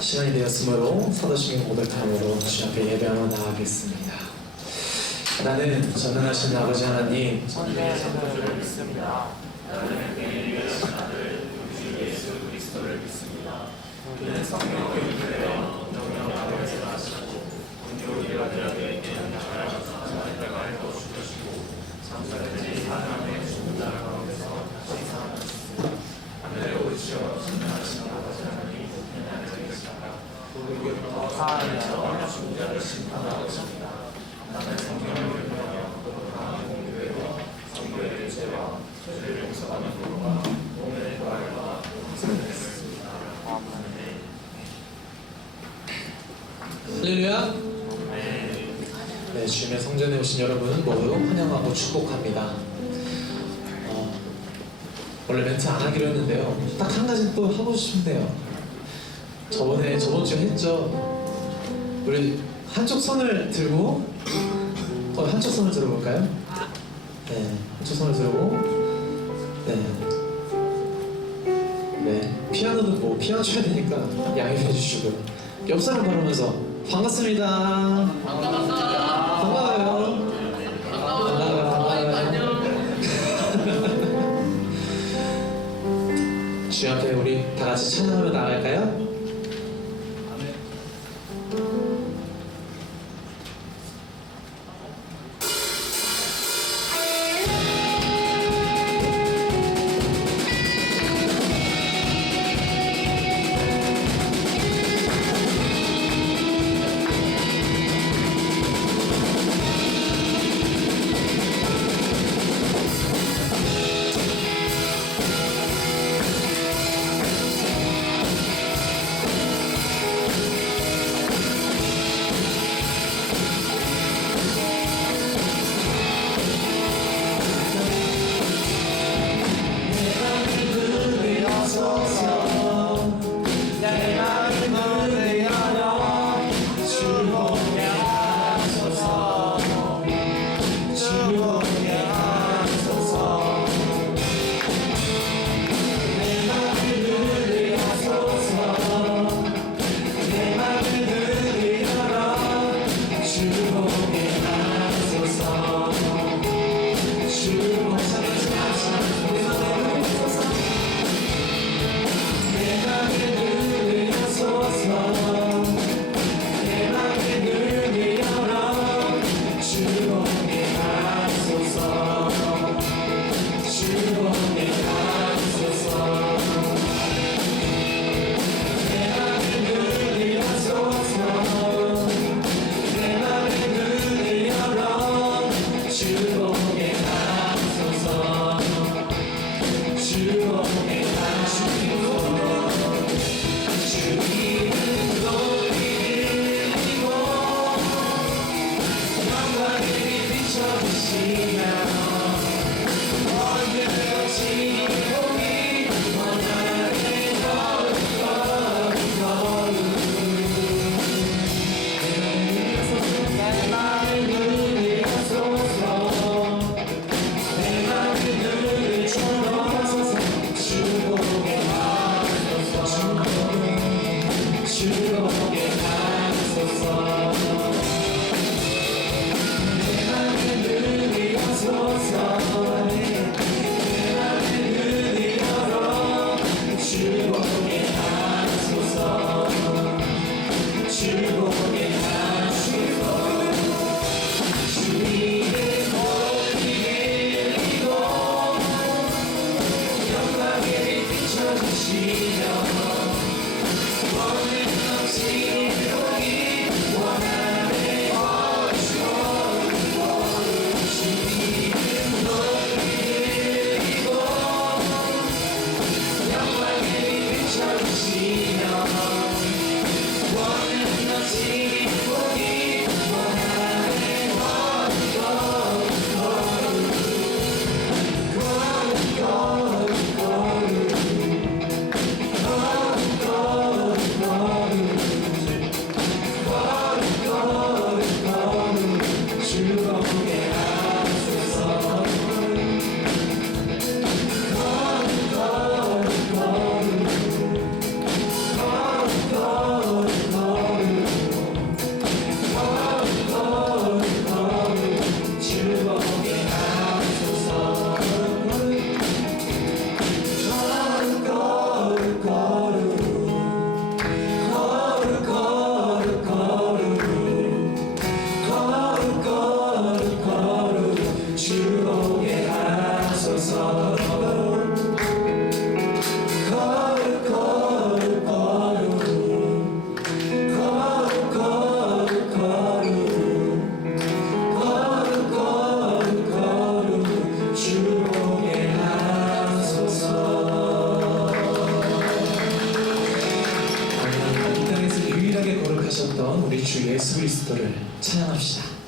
시간이 되었으므로 사도신경 고백함으로 주 앞에 예배하러 나가겠습니다. 나는 전능하신 아버지 하나님, 전능하신 믿습니다. 나는 그의 위하신 아들 우리 예수 그리스도를 믿습니다. 그는 성령으로 인도되어 동명 아버지를 하시고 우리 아들에게 나라가 살아있다가 알고 죽으시고 장사되지 사람의 죽은 자 가운데서 다시 살아났으니 하늘에 오시어 전능하신 아버지 하나님 하나님을 계시다가 우리부터 살아내서 죽은 자를 심판하옵니다. 나는 성령을 믿으며 거룩한 공교회와 성교의 죄와 죄를 용서하는 것과 몸의 부활과 성령했습니다. 아멘. 할렐루야. 네, 주님의 성전에 오신 여러분 모두 환영하고 축복합니다. 원래 멘트 안 하기로 했는데요. 딱 한 가지 또 하고 싶은데요. 저번 주에 했죠. 우리 한쪽 손을 들고 한쪽 손을 들어볼까요? 네, 한쪽 손을 들고 네, 피아노도 뭐 피아노 쳐야 되니까 양해해 주시고요. 옆 사람 바라면서 반갑습니다. 반가워요. 주 앞에 우리 다 같이 찬양하며 나갈까요? 있던 우리 주 예수 그리스도를 찬양합시다.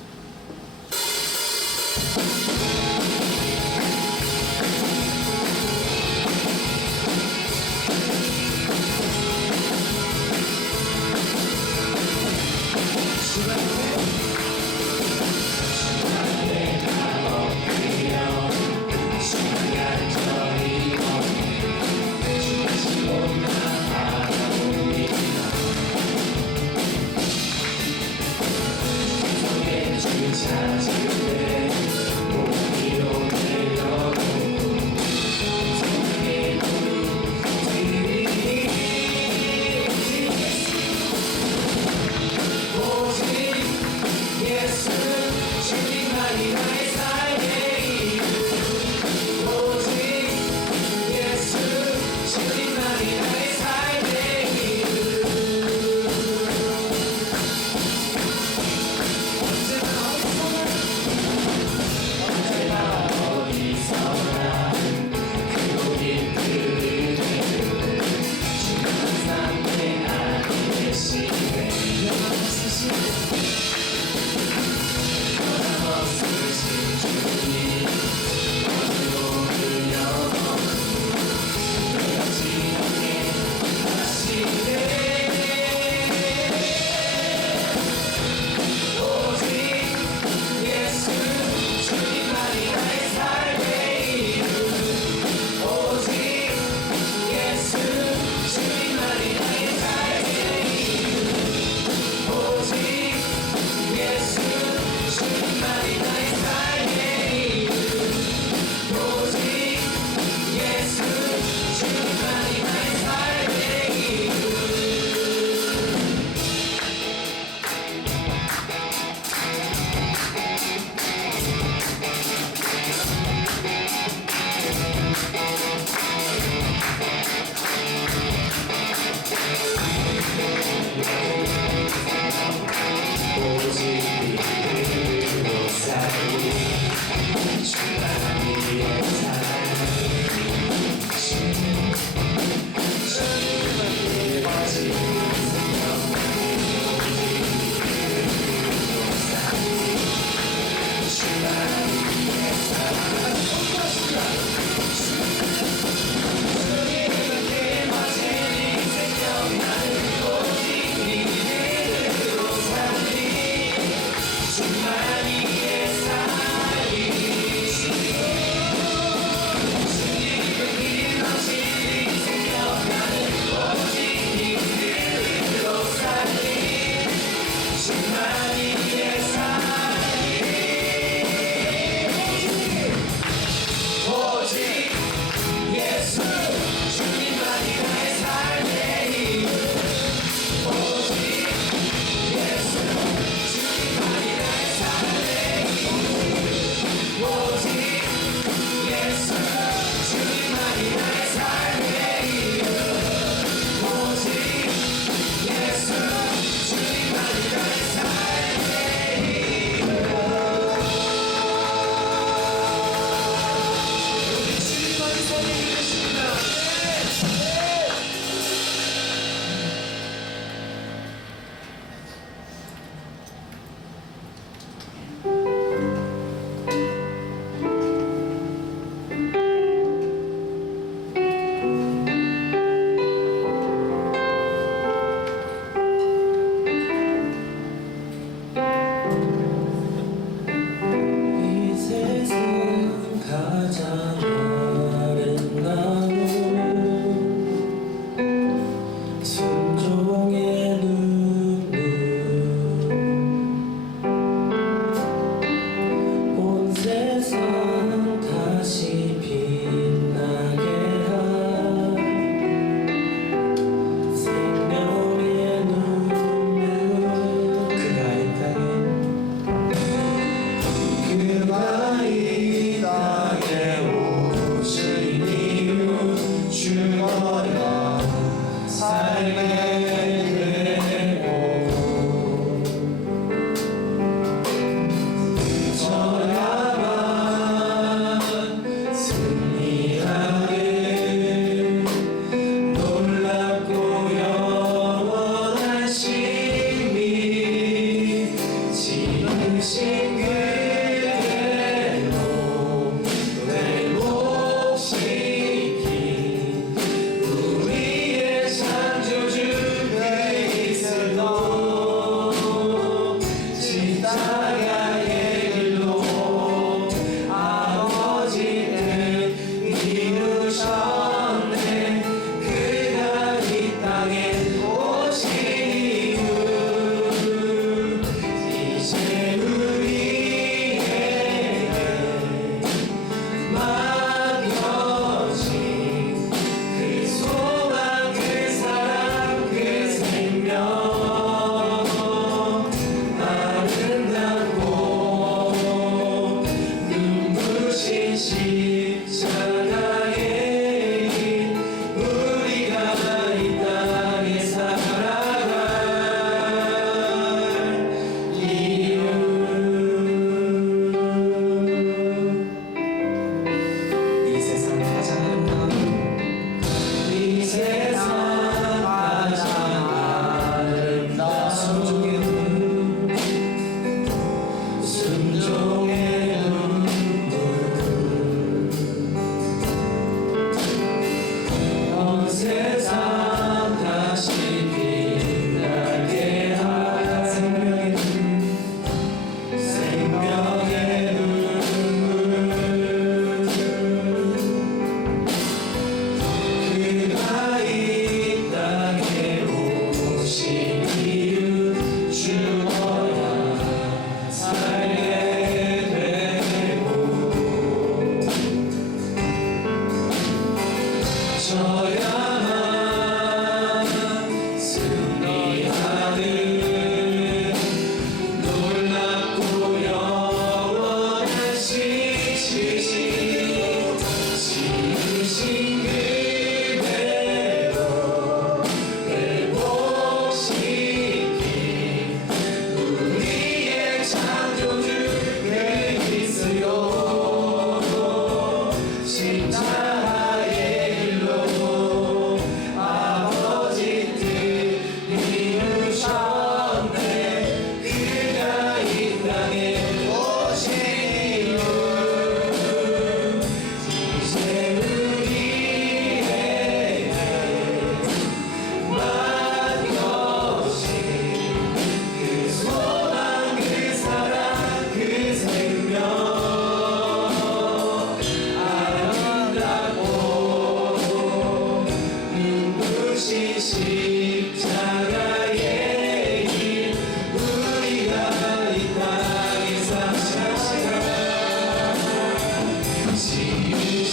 주의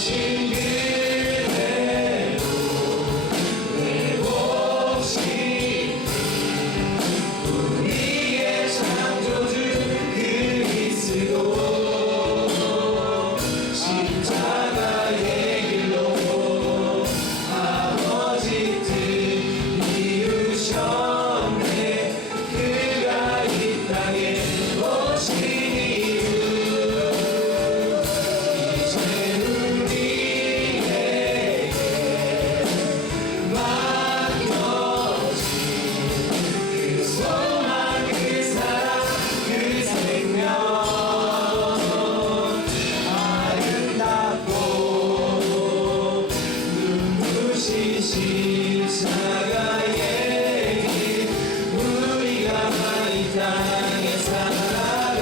그대로 회복시 우리의 창조주 그리스도 십자가의 길로 아버지 뜻 이루셨네. 그가 이 땅에 오신 이유 이제 우리에게 맡겨진 그 소망 그 사랑 그 생명 아름답고 눈부신 십자가의 길 우리가 이 땅에 살아가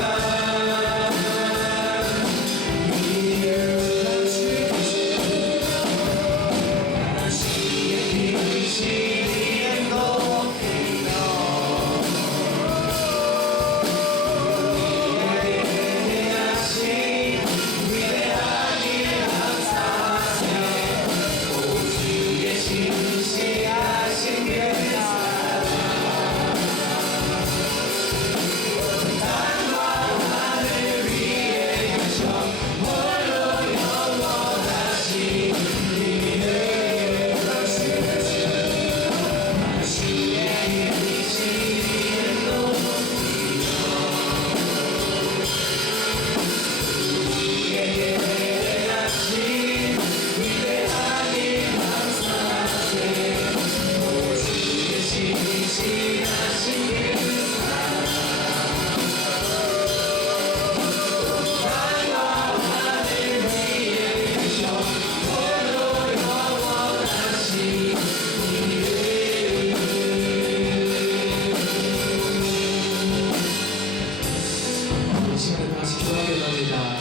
이 시간에 다시 기도하게 합니다.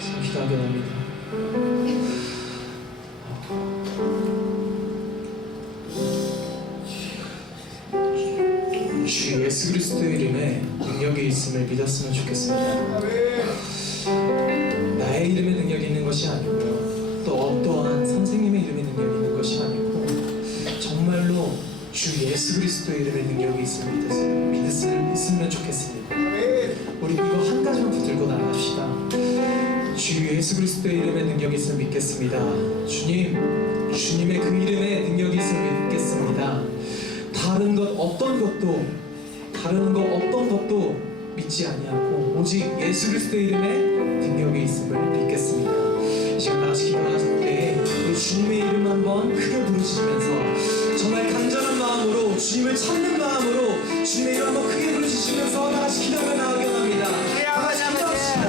지금 기도하게 합니다. 주 예수 그리스도의 이름에 능력이 있음을 믿었으면 좋겠습니다. 나의 이름에 능력이 있는 것이 아니고요, 또 어떠한 선생님의 이름에 능력이 있는 것이 아니고 정말로 주 예수 그리스도의 이름에 능력이 있음을 믿었으면 좋겠습니다. 우리 이거 한 가지만 붙들고 나갑시다. 주 예수 그리스도의 이름에 능력이 있음을 믿겠습니다. 주님, 주님의 그 이름에 능력이 있음을 믿겠습니다. 다른 것 어떤 것도 믿지 아니하고 오직 예수 그리스도의 이름에 능력이 있음을 믿겠습니다. 지금 다시 기도하실 때 우리 주님의 이름 한번 크게 부르시면서 정말 간절한 마음으로 주님을 찾는 마음으로 주님의 이름 한번 크게 부르시면서 다시 기도가 나가게 합니다. 다시 기도합시다.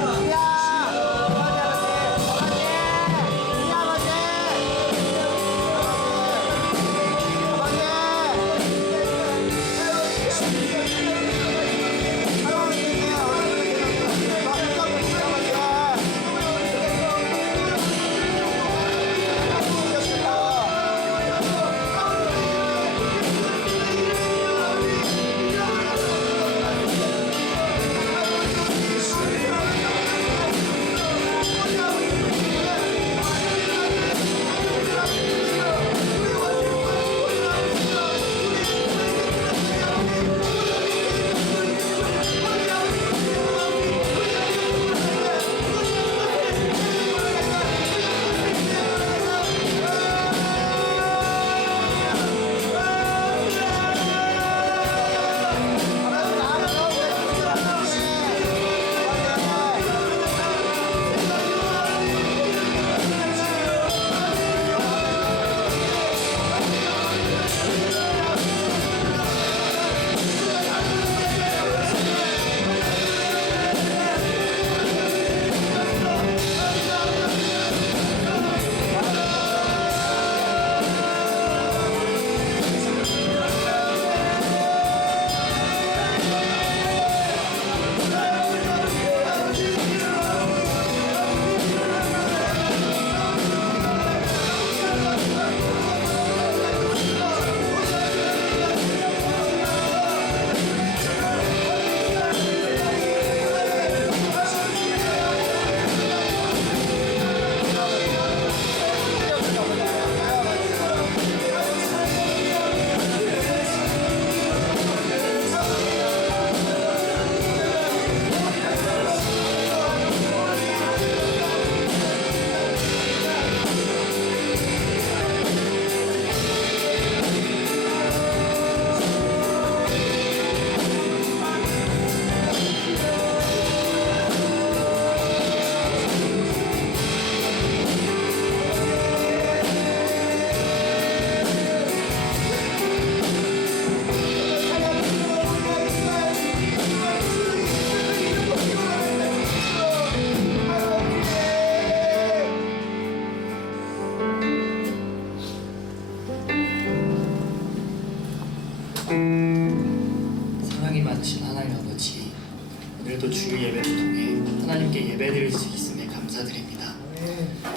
오늘도 주 예배를 통해 하나님께 예배드릴 수 있음에 감사드립니다.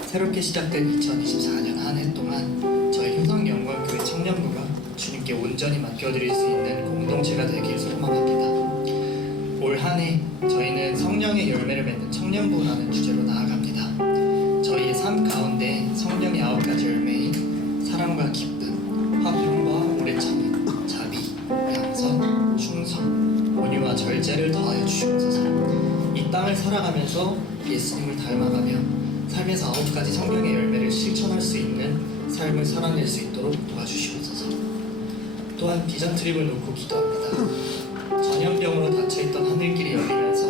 새롭게 시작된 2024년 한 해 동안 저희 효성영광교회 청년부가 주님께 온전히 맡겨드릴 수 있는 공동체가 되길 소망합니다. 올 한 해 저희는 성령의 열매를 맺는 청년부라는 주제로 나아갑니다. 저희의 삶 가운데 성령의 9가지 열매인 사랑과 기쁨, 화평과 오래 참음, 자비, 양선, 충성, 온유와 절제를 더하여 주시옵소서. 이 땅을 살아가면서 예수님을 닮아가며 삶에서 9가지 성령의 열매를 실천할 수 있는 삶을 살아낼 수 있도록 도와주시옵소서. 또한 비전 트립을 놓고 기도합니다. 전염병으로 닫혀있던 하늘길이 열리면서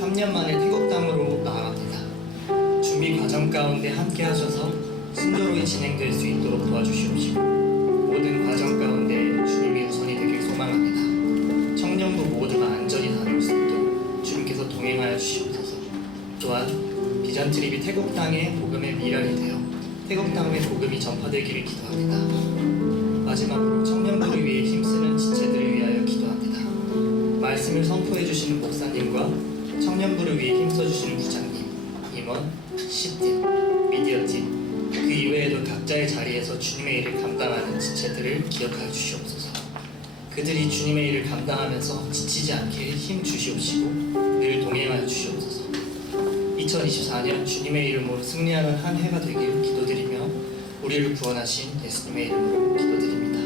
3년 만에 태국 땅으로 나아갑니다. 준비 과정 가운데 함께 하셔서 순조롭게 진행될 수 있도록 도와주시옵시고 모든 과정 가운데 주님이 우선이 되길 소망합니다. 청년부 모두가 안전히 다녀올 수 있도록 주님께서 동행하여 주시옵소서. 또한 비전 트립이 태국 땅의 복음의 미랄이 되어 태국 땅의 복음이 전파되기를 기도합니다. 마지막으로 청년부를 위해 힘쓰는 지체들을 위하여 기도합니다. 말씀을 선포해 주시는 목사님과 청년부를 위해 힘써 주시는 부장님, 임원, C팀, 미디어팀, 그 이외에도 각자의 자리에서 주님의 일을 감당하는 지체들을 기억하여 주시옵소서. 그들이 주님의 일을 감당하면서 지치지 않게 힘 주시옵시고 늘 동행하여 주시옵소서. 2024년 주님의 이름으로 승리하는 한 해가 되길 기도드리며 우리를 구원하신 예수님의 이름으로 기도드립니다.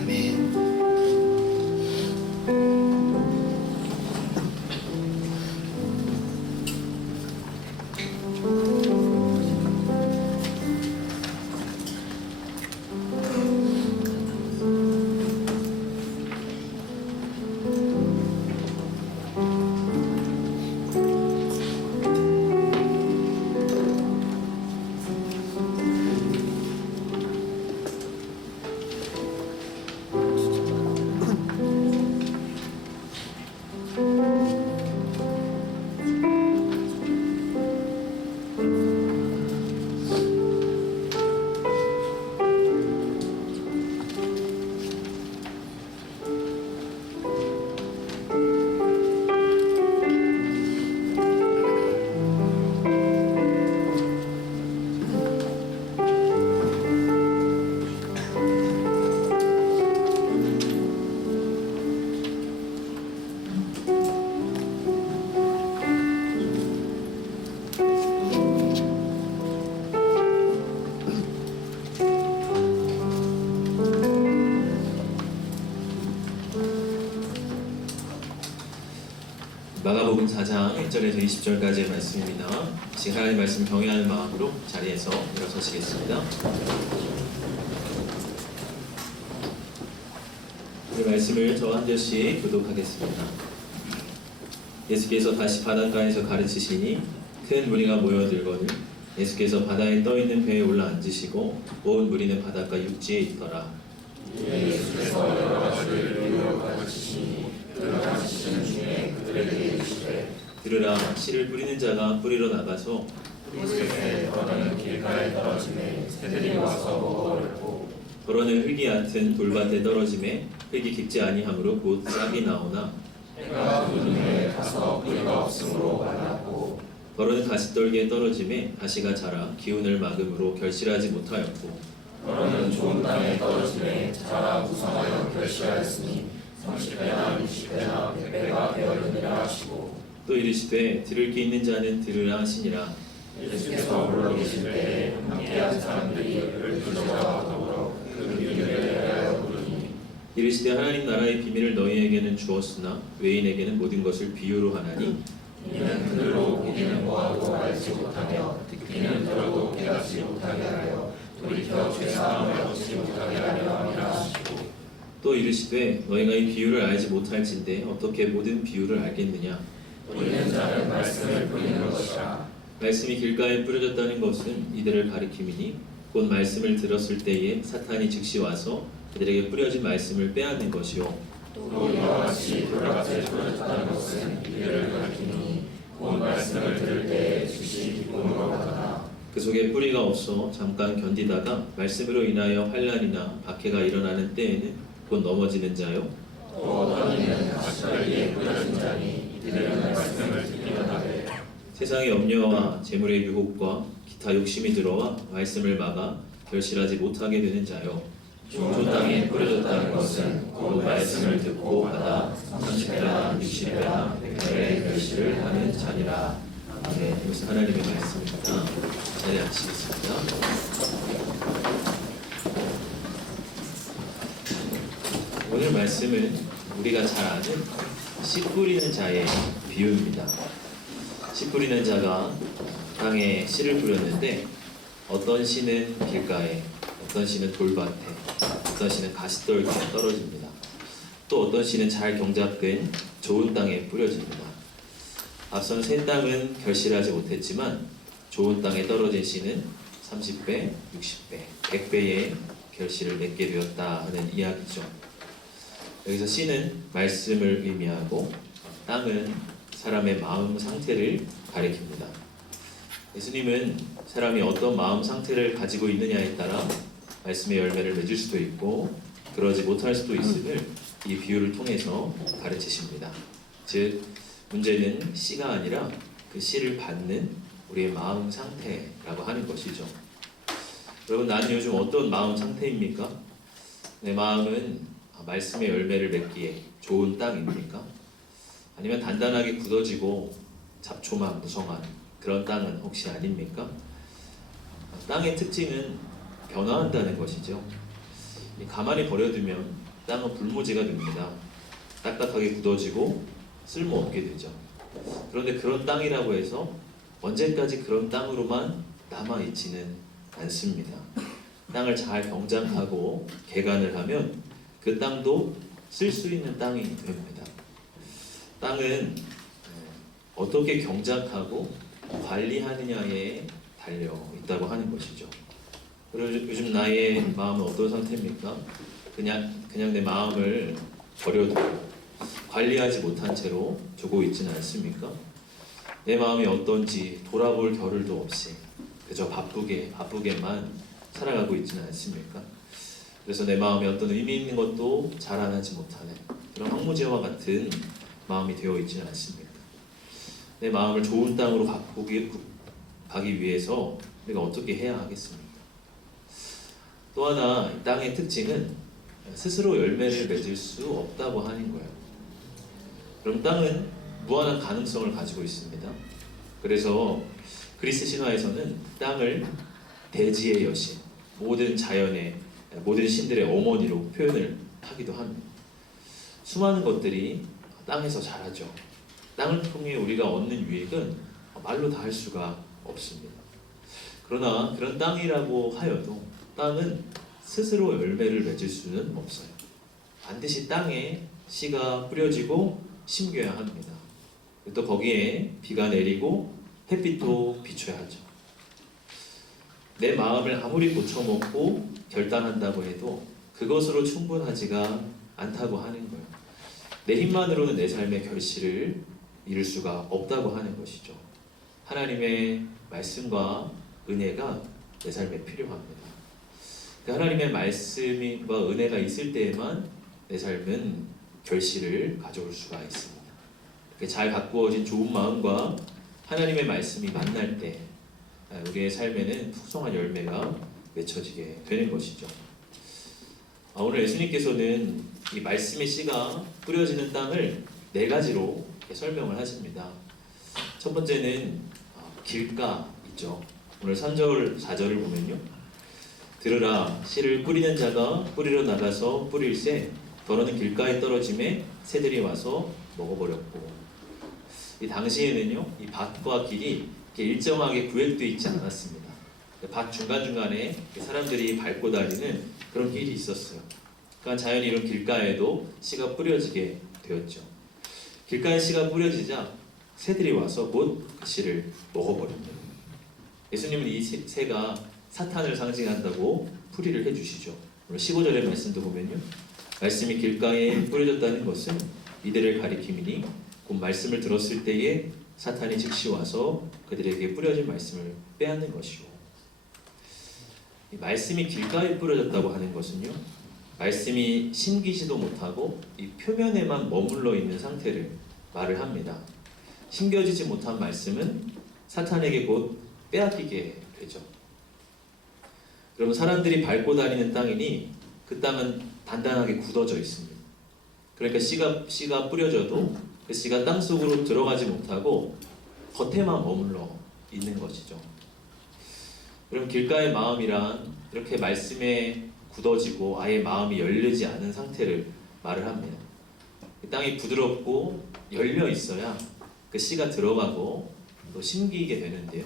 아멘. 마가복음 4장 1절에서 20절까지의 말씀입니다. 지금 하나님 말씀 경외하는 마음으로 자리에서 일어서시겠습니다. 이 말씀을 저와 한 절씩 교독하겠습니다. 예수께서 다시 바닷가에서 가르치시니 큰 무리가 모여들거늘 예수께서 바다에 떠있는 배에 올라앉으시고 온 무리는 바닷가 육지에 있더라. 예수께서 여러 가지를 이루어 가르치시니 그 가르치시는 중에 그들에게 이르시되 들으라, 씨를 뿌리는 자가 뿌리러 나가서 흙에 떠나는 길가에 떨어지매 새들이 와서 먹어버렸고 더러는 흙이 얕은 돌밭에 떨어지매 흙이 깊지 아니하므로 곧 싹이 나오나 해가 굳은 후에 가서 뿌리가 없으므로 말랐고 더러는 가시떨기에 떨어지매 가시가 자라 기운을 막음으로 결실하지 못하였고 더러는 좋은 땅에 떨어지매 자라 무성하여 결실하였으니 30배나 60배나 100배가 되었느니라 하시고 또 이르시되 들을 귀 있는 자는 들으라 하시니라. 예수께서 물러 계실 때에 함께한 사람들이 12제자와 더불어 그 비밀을 대하여 부르니 이르시되 하나님 나라의 비밀을 너희에게는 주었으나 외인에게는 모든 것을 비유로 하나니 이는 그들로 보기는 뭐하고 알지 못하며 듣기는 들어도 깨닫지 못하게 하여 돌이켜 죄사함을 얻지 못하게 하려 함이라 하시고 또 이르시되 너희가 이 비유를 알지 못할진대 어떻게 모든 비유를 알겠느냐. 뿌리는 자는 말씀을 뿌리는 것이라. 말씀이 길가에 뿌려졌다는 것은 이들을 가리킴이니 곧 말씀을 들었을 때에 사탄이 즉시 와서 그들에게 뿌려진 말씀을 빼앗는 것이요 또 이와 같이 돌밭에 뿌려졌다는 것은 이들을 가리키니 곧 말씀을 들을 때에 즉시 기쁨으로 받아나 그 속에 뿌리가 없어 잠깐 견디다가 말씀으로 인하여 환난이나 박해가 일어나는 때에는 곧 넘어지는 자요 또 어떤 이는 가시떨기에 뿌려진 자니 이들은 말씀을 듣기만 하되 세상의 염려와 재물의 유혹과 기타 욕심이 들어와 말씀을 막아 결실하지 못하게 되는 자요. 좋은 땅에 뿌려졌다는 것은 곧 말씀을 듣고 받아 30배나 60배나 100배의 결실을 하는 자니라. 네, 이것은 하나님의 말씀입니다. 자리에 앉히겠습니다. 오늘 말씀은 우리가 잘 아는 씨 뿌리는 자의 비유입니다. 씨 뿌리는 자가 땅에 씨를 뿌렸는데 어떤 씨는 길가에, 어떤 씨는 돌밭에, 어떤 씨는 가시떨기에 떨어집니다. 또 어떤 씨는 잘 경작된 좋은 땅에 뿌려집니다. 앞선 세 땅은 결실하지 못했지만 좋은 땅에 떨어진 씨는 30배, 60배, 100배의 결실을 맺게 되었다 하는 이야기죠. 여기서 씨는 말씀을 의미하고 땅은 사람의 마음 상태를 가리킵니다. 예수님은 사람이 어떤 마음 상태를 가지고 있느냐에 따라 말씀의 열매를 맺을 수도 있고 그러지 못할 수도 있음을 이 비유를 통해서 가르치십니다. 즉 문제는 씨가 아니라 그 씨를 받는 우리의 마음 상태라고 하는 것이죠. 여러분, 나는 요즘 어떤 마음 상태입니까? 내 마음은 말씀의 열매를 맺기에 좋은 땅입니까? 아니면 단단하게 굳어지고 잡초만 무성한 그런 땅은 혹시 아닙니까? 땅의 특징은 변화한다는 것이죠. 가만히 버려두면 땅은 불모지가 됩니다. 딱딱하게 굳어지고 쓸모없게 되죠. 그런데 그런 땅이라고 해서 언제까지 그런 땅으로만 남아있지는 않습니다. 땅을 잘 경작하고 개간을 하면 그 땅도 쓸 수 있는 땅이 됩니다. 땅은 어떻게 경작하고 관리하느냐에 달려 있다고 하는 것이죠. 그리고 요즘 나의 마음은 어떤 상태입니까? 그냥 내 마음을 버려두고 관리하지 못한 채로 두고 있지는 않습니까? 내 마음이 어떤지 돌아볼 겨를도 없이 그저 바쁘게만 살아가고 있지는 않습니까? 그래서 내 마음에 어떤 의미 있는 것도 자라나지 못하는 그런 황무지와 같은 마음이 되어 있지는 않습니까? 내 마음을 좋은 땅으로 가기 위해서 우리가 어떻게 해야 하겠습니까? 또 하나 땅의 특징은 스스로 열매를 맺을 수 없다고 하는 거예요. 그럼 땅은 무한한 가능성을 가지고 있습니다. 그래서 그리스 신화에서는 땅을 대지의 여신, 모든 자연의 모든 신들의 어머니로 표현을 하기도 합니다. 수많은 것들이 땅에서 자라죠. 땅을 통해 우리가 얻는 유익은 말로 다 할 수가 없습니다. 그러나 그런 땅이라고 하여도 땅은 스스로 열매를 맺을 수는 없어요. 반드시 땅에 씨가 뿌려지고 심겨야 합니다. 또 거기에 비가 내리고 햇빛도 비춰야 하죠. 내 마음을 아무리 고쳐먹고 결단한다고 해도 그것으로 충분하지가 않다고 하는 거예요. 내 힘만으로는 내 삶의 결실을 이룰 수가 없다고 하는 것이죠. 하나님의 말씀과 은혜가 내 삶에 필요합니다. 하나님의 말씀과 은혜가 있을 때에만 내 삶은 결실을 가져올 수가 있습니다. 잘 가꾸어진 좋은 마음과 하나님의 말씀이 만날 때 우리의 삶에는 풍성한 열매가 맺혀지게 되는 것이죠. 오늘 예수님께서는 이 말씀의 씨가 뿌려지는 땅을 네 가지로 설명을 하십니다. 첫 번째는 길가 있죠. 오늘 3절, 4절을 보면요. 들으라, 씨를 뿌리는 자가 뿌리러 나가서 뿌릴새 더러는 길가에 떨어짐에 새들이 와서 먹어버렸고, 이 당시에는요, 이 밭과 길이 이렇게 일정하게 구획되어 있지 않았습니다. 밭 중간중간에 사람들이 밟고 다니는 그런 길이 있었어요. 그러니까 자연히 이런 길가에도 씨가 뿌려지게 되었죠. 길가에 씨가 뿌려지자 새들이 와서 곧 그 씨를 먹어버립니다. 예수님은 이 새가 사탄을 상징한다고 풀이를 해주시죠. 15절의 말씀도 보면요. 말씀이 길가에 뿌려졌다는 것은 이들을 가리킴이니 곧 말씀을 들었을 때에 사탄이 즉시 와서 그들에게 뿌려진 말씀을 빼앗는 것이고, 이 말씀이 길가에 뿌려졌다고 하는 것은요, 말씀이 심기지도 못하고 이 표면에만 머물러 있는 상태를 말을 합니다. 심겨지지 못한 말씀은 사탄에게 곧 빼앗기게 되죠. 그러면 사람들이 밟고 다니는 땅이니 그 땅은 단단하게 굳어져 있습니다. 그러니까 씨가 뿌려져도 그 씨가 땅 속으로 들어가지 못하고 겉에만 머물러 있는 것이죠. 그럼 길가의 마음이란 이렇게 말씀에 굳어지고 아예 마음이 열리지 않은 상태를 말을 합니다. 이 땅이 부드럽고 열려 있어야 그 씨가 들어가고 또 심기게 되는데요.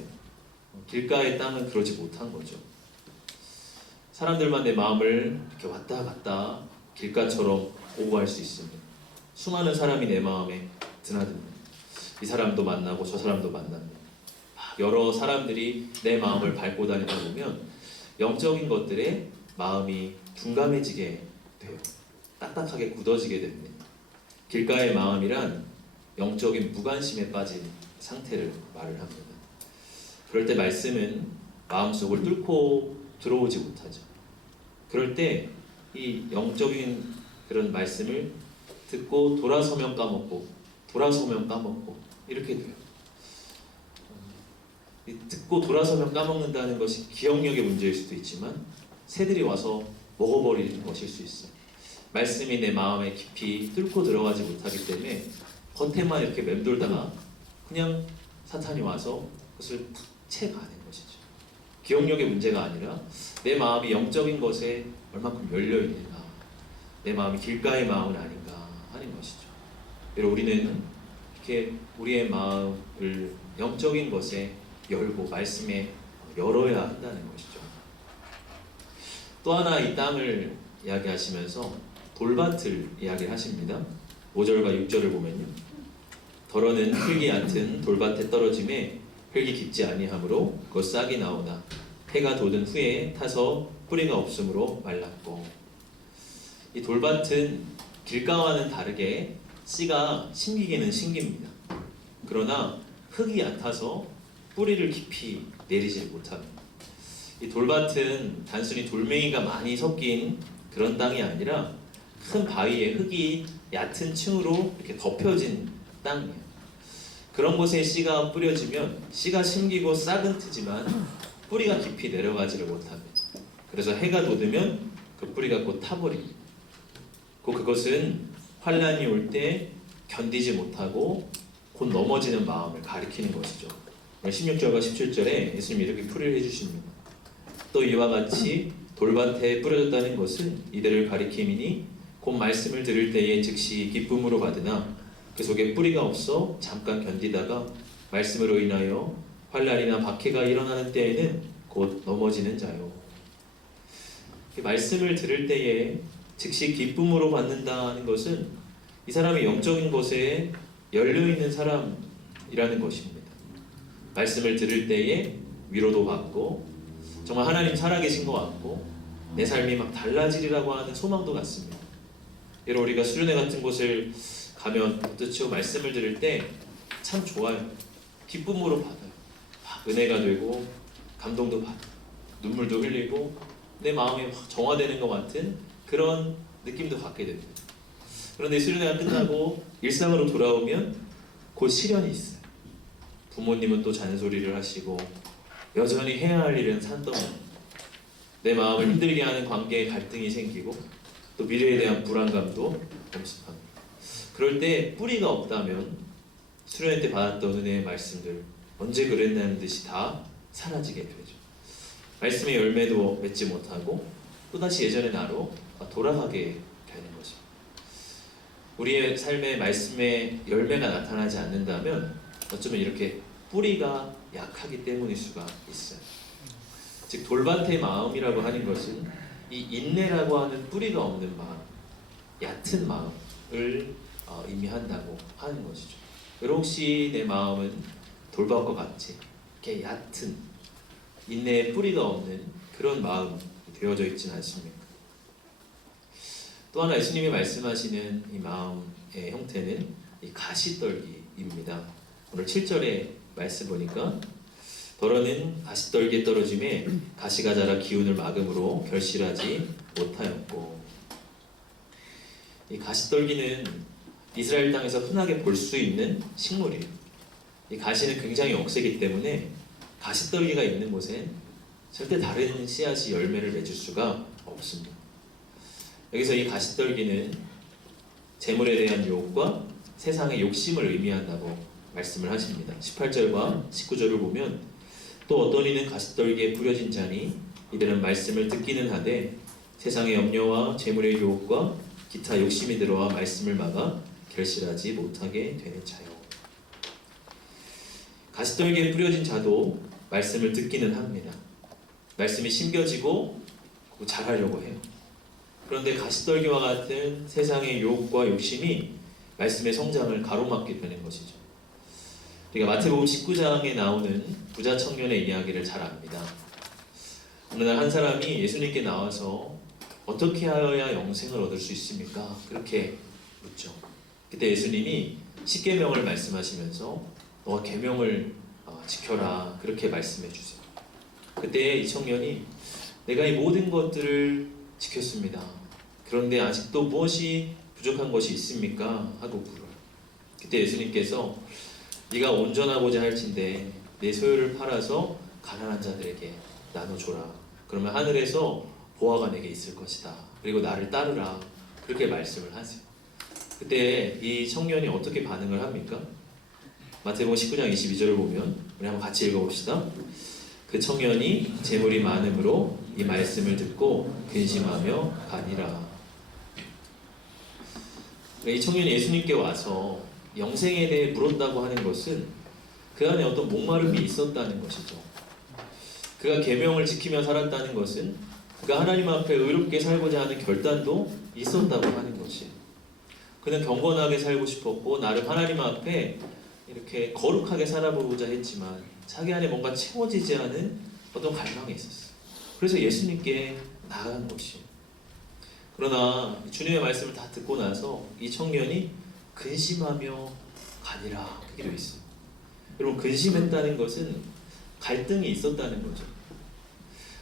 길가의 땅은 그러지 못한 거죠. 사람들만 내 마음을 이렇게 왔다 갔다 길가처럼 오고 갈 수 있습니다. 수많은 사람이 내 마음에 드나듭니다. 이 사람도 만나고 저 사람도 만납니다. 여러 사람들이 내 마음을 밟고 다니다 보면 영적인 것들에 마음이 둔감해지게 돼요. 딱딱하게 굳어지게 됩니다. 길가의 마음이란 영적인 무관심에 빠진 상태를 말을 합니다. 그럴 때 말씀은 마음속을 뚫고 들어오지 못하죠. 그럴 때 이 영적인 그런 말씀을 듣고 돌아서면 까먹고 돌아서면 까먹고 이렇게 돼요. 듣고 돌아서면 까먹는다는 것이 기억력의 문제일 수도 있지만 새들이 와서 먹어버리는 것일 수 있어요. 말씀이 내 마음에 깊이 뚫고 들어가지 못하기 때문에 겉에만 이렇게 맴돌다가 그냥 사탄이 와서 그것을 탁 채가는 것이죠. 기억력의 문제가 아니라 내 마음이 영적인 것에 얼마큼 열려있는가, 내 마음이 길가의 마음은 아닌가 하는 것이죠. 그리고 우리는 이렇게 우리의 마음을 영적인 것에 열고 말씀에 열어야 한다는 것이죠. 또 하나 이 땅을 이야기하시면서 돌밭을 이야기를 하십니다. 5절과 6절을 보면요. 덜어는 흙이 얕은 돌밭에 떨어짐에 흙이 깊지 아니하므로 곧 싹이 나오나 해가 돋은 후에 타서 뿌리가 없으므로 말랐고. 이 돌밭은 길가와는 다르게 씨가 심기기는 심깁니다. 그러나 흙이 얕아서 뿌리를 깊이 내리지 못합니다. 이 돌밭은 단순히 돌멩이가 많이 섞인 그런 땅이 아니라 큰 바위에 흙이 얕은 층으로 이렇게 덮여진 땅이에요. 그런 곳에 씨가 뿌려지면 씨가 심기고 싹은 트지만 뿌리가 깊이 내려가지를 못합니다. 그래서 해가 돋으면 그 뿌리가 곧 타버립니다. 그것은 환란이 올 때 견디지 못하고 곧 넘어지는 마음을 가리키는 것이죠. 16절과 17절에 예수님이 이렇게 풀이를 해주십니다. 또 이와 같이 돌밭에 뿌려졌다는 것은 이들을 가리킴이니 곧 말씀을 들을 때에 즉시 기쁨으로 받으나 그 속에 뿌리가 없어 잠깐 견디다가 말씀으로 인하여 환란이나 박해가 일어나는 때에는 곧 넘어지는 자요. 말씀을 들을 때에 즉시 기쁨으로 받는다는 것은 이 사람이 영적인 것에 열려있는 사람이라는 것입니다. 말씀을 들을 때에 위로도 받고 정말 하나님 살아계신 것 같고 내 삶이 막 달라지리라고 하는 소망도 같습니다. 예로 우리가 수련회 같은 곳을 가면 어떻죠? 말씀을 들을 때 참 좋아요. 기쁨으로 받아요. 은혜가 되고 감동도 받고 눈물도 흘리고 내 마음이 확 정화되는 것 같은 그런 느낌도 갖게 됩니다. 그런데 수련회가 끝나고 일상으로 돌아오면 곧 시련이 있어요. 부모님은 또 잔소리를 하시고 여전히 해야 할 일은 산더미, 내 마음을 힘들게 하는 관계에 갈등이 생기고 또 미래에 대한 불안감도 엄습합니다. 그럴 때 뿌리가 없다면 수련회 때 받았던 은혜의 말씀들 언제 그랬냐는 듯이 다 사라지게 되죠. 말씀의 열매도 맺지 못하고 또다시 예전의 나로 돌아가게 되는 거죠. 우리의 삶에 말씀의 열매가 나타나지 않는다면 어쩌면 이렇게 뿌리가 약하기 때문일 수가 있어요. 즉 돌밭의 마음이라고 하는 것은 이 인내라고 하는 뿌리가 없는 마음, 얕은 마음을 의미한다고 하는 것이죠. 여러분 혹시 내 마음은 돌밭과 같이 이렇게 얕은 인내의 뿌리가 없는 그런 마음이 되어져 있지는 않습니까? 또 하나 예수님이 말씀하시는 이 마음의 형태는 이 가시떨기입니다. 오늘 7절에 말씀 보니까 더러는 가시떨기에 떨어짐에 가시가 자라 기운을 막음으로 결실하지 못하였고. 이 가시떨기는 이스라엘 땅에서 흔하게 볼 수 있는 식물이에요. 이 가시는 굉장히 억세기 때문에 가시떨기가 있는 곳엔 절대 다른 씨앗이 열매를 맺을 수가 없습니다. 여기서 이 가시떨기는 재물에 대한 유혹과 세상의 욕심을 의미한다고 말씀을 하십니다. 18절과 19절을 보면 또 어떤 이는 가시떨기에 뿌려진 자니 이들은 말씀을 듣기는 하되 세상의 염려와 재물의 유혹과 기타 욕심이 들어와 말씀을 막아 결실하지 못하게 되는 자요. 가시떨기에 뿌려진 자도 말씀을 듣기는 합니다. 말씀이 심겨지고 잘하려고 해요. 그런데 가시떨기와 같은 세상의 유혹과 욕심이 말씀의 성장을 가로막게 되는 것이죠. 우리가 마태복음 19장에 나오는 부자 청년의 이야기를 잘 압니다. 어느 날 한 사람이 예수님께 나와서 어떻게 하여야 영생을 얻을 수 있습니까? 그렇게 묻죠. 그때 예수님이 십계명을 말씀하시면서 너가 계명을 지켜라 그렇게 말씀해 주세요. 그때 이 청년이 내가 이 모든 것들을 지켰습니다. 그런데 아직도 무엇이 부족한 것이 있습니까? 하고 물어요. 그때 예수님께서 네가 온전하고자 할진대 내 소유를 팔아서 가난한 자들에게 나눠줘라. 그러면 하늘에서 보화가 내게 있을 것이다. 그리고 나를 따르라. 그렇게 말씀을 하세요. 그때 이 청년이 어떻게 반응을 합니까? 마태복음 19장 22절을 보면 우리 한번 같이 읽어봅시다. 그 청년이 재물이 많음으로 이 말씀을 듣고 근심하며 가니라. 이 청년이 예수님께 와서 영생에 대해 물었다고 하는 것은 그 안에 어떤 목마름이 있었다는 것이죠. 그가 계명을 지키며 살았다는 것은 그가 하나님 앞에 의롭게 살고자 하는 결단도 있었다고 하는 것이에요. 그는 경건하게 살고 싶었고 나름 하나님 앞에 이렇게 거룩하게 살아보고자 했지만 자기 안에 뭔가 채워지지 않은 어떤 갈망이 있었어요. 그래서 예수님께 나아간 것이에요. 그러나 주님의 말씀을 다 듣고 나서 이 청년이 근심하며 가니라 그렇게 되어 있어요. 여러분 근심했다는 것은 갈등이 있었다는 거죠.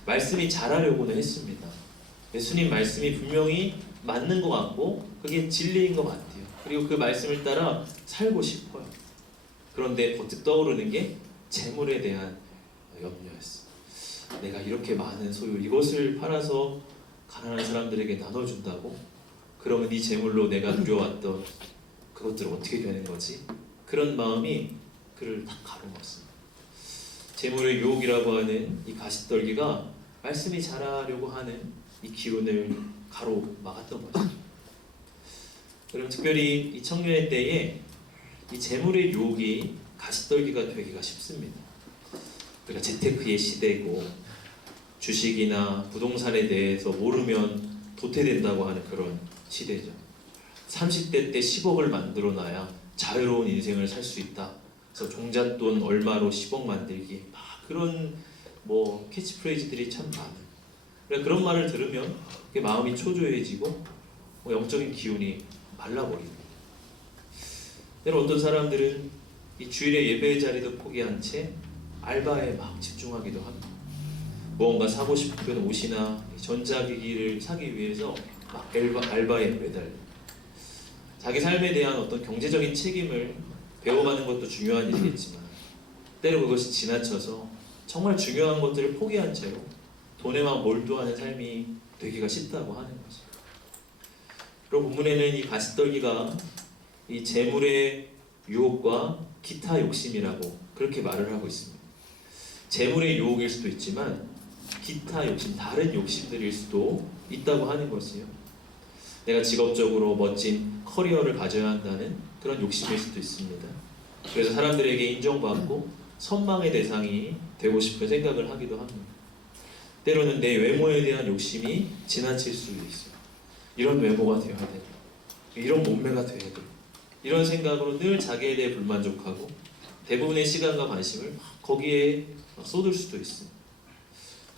말씀이 잘하려고는 했습니다. 예수님 말씀이 분명히 맞는 것 같고 그게 진리인 것 같아요. 그리고 그 말씀을 따라 살고 싶어요. 그런데 버뜩 떠오르는 게 재물에 대한 염려였어요. 내가 이렇게 많은 소유 이것을 팔아서 가난한 사람들에게 나눠준다고? 그러면 이 재물로 내가 누려왔던 그것들은 어떻게 되는 거지? 그런 마음이 그를 다 가로막습니다. 재물의 유혹이라고 하는 이 가시떨기가 말씀이 자라려고 하는 이 기운을 가로막았던 것이죠. 그럼 특별히 이 청년의 때에 이 재물의 유혹이 가시떨기가 되기가 쉽습니다. 우리가 재테크의 시대고 주식이나 부동산에 대해서 모르면 도태된다고 하는 그런 시대죠. 30대 때 10억을 만들어놔야 자유로운 인생을 살 수 있다. 그래서 종잣돈 얼마로 10억 만들기 막 그런 캐치프레이즈들이 참 많아요. 그런 말을 들으면 마음이 초조해지고 영적인 기운이 말라버립니다. 때로 어떤 사람들은 이 주일의 예배의 자리도 포기한 채 알바에 막 집중하기도 합니다. 무언가 사고 싶은 옷이나 전자기기를 사기 위해서 막 알바에 매달려요. 자기 삶에 대한 어떤 경제적인 책임을 배워가는 것도 중요한 일이겠지만 때로 그것이 지나쳐서 정말 중요한 것들을 포기한 채로 돈에만 몰두하는 삶이 되기가 쉽다고 하는 거죠. 그리고 본문에는 이 가시떨기가 이 재물의 유혹과 기타 욕심이라고 그렇게 말을 하고 있습니다. 재물의 유혹일 수도 있지만 기타 욕심, 다른 욕심들일 수도 있다고 하는 것이에요. 내가 직업적으로 멋진 커리어를 가져야 한다는 그런 욕심일 수도 있습니다. 그래서 사람들에게 인정받고 선망의 대상이 되고 싶은 생각을 하기도 합니다. 때로는 내 외모에 대한 욕심이 지나칠 수도 있어요. 이런 외모가 되어야 된다. 이런 몸매가 되어야 된다. 이런 생각으로 늘 자기에 대해 불만족하고 대부분의 시간과 관심을 거기에 쏟을 수도 있습니다.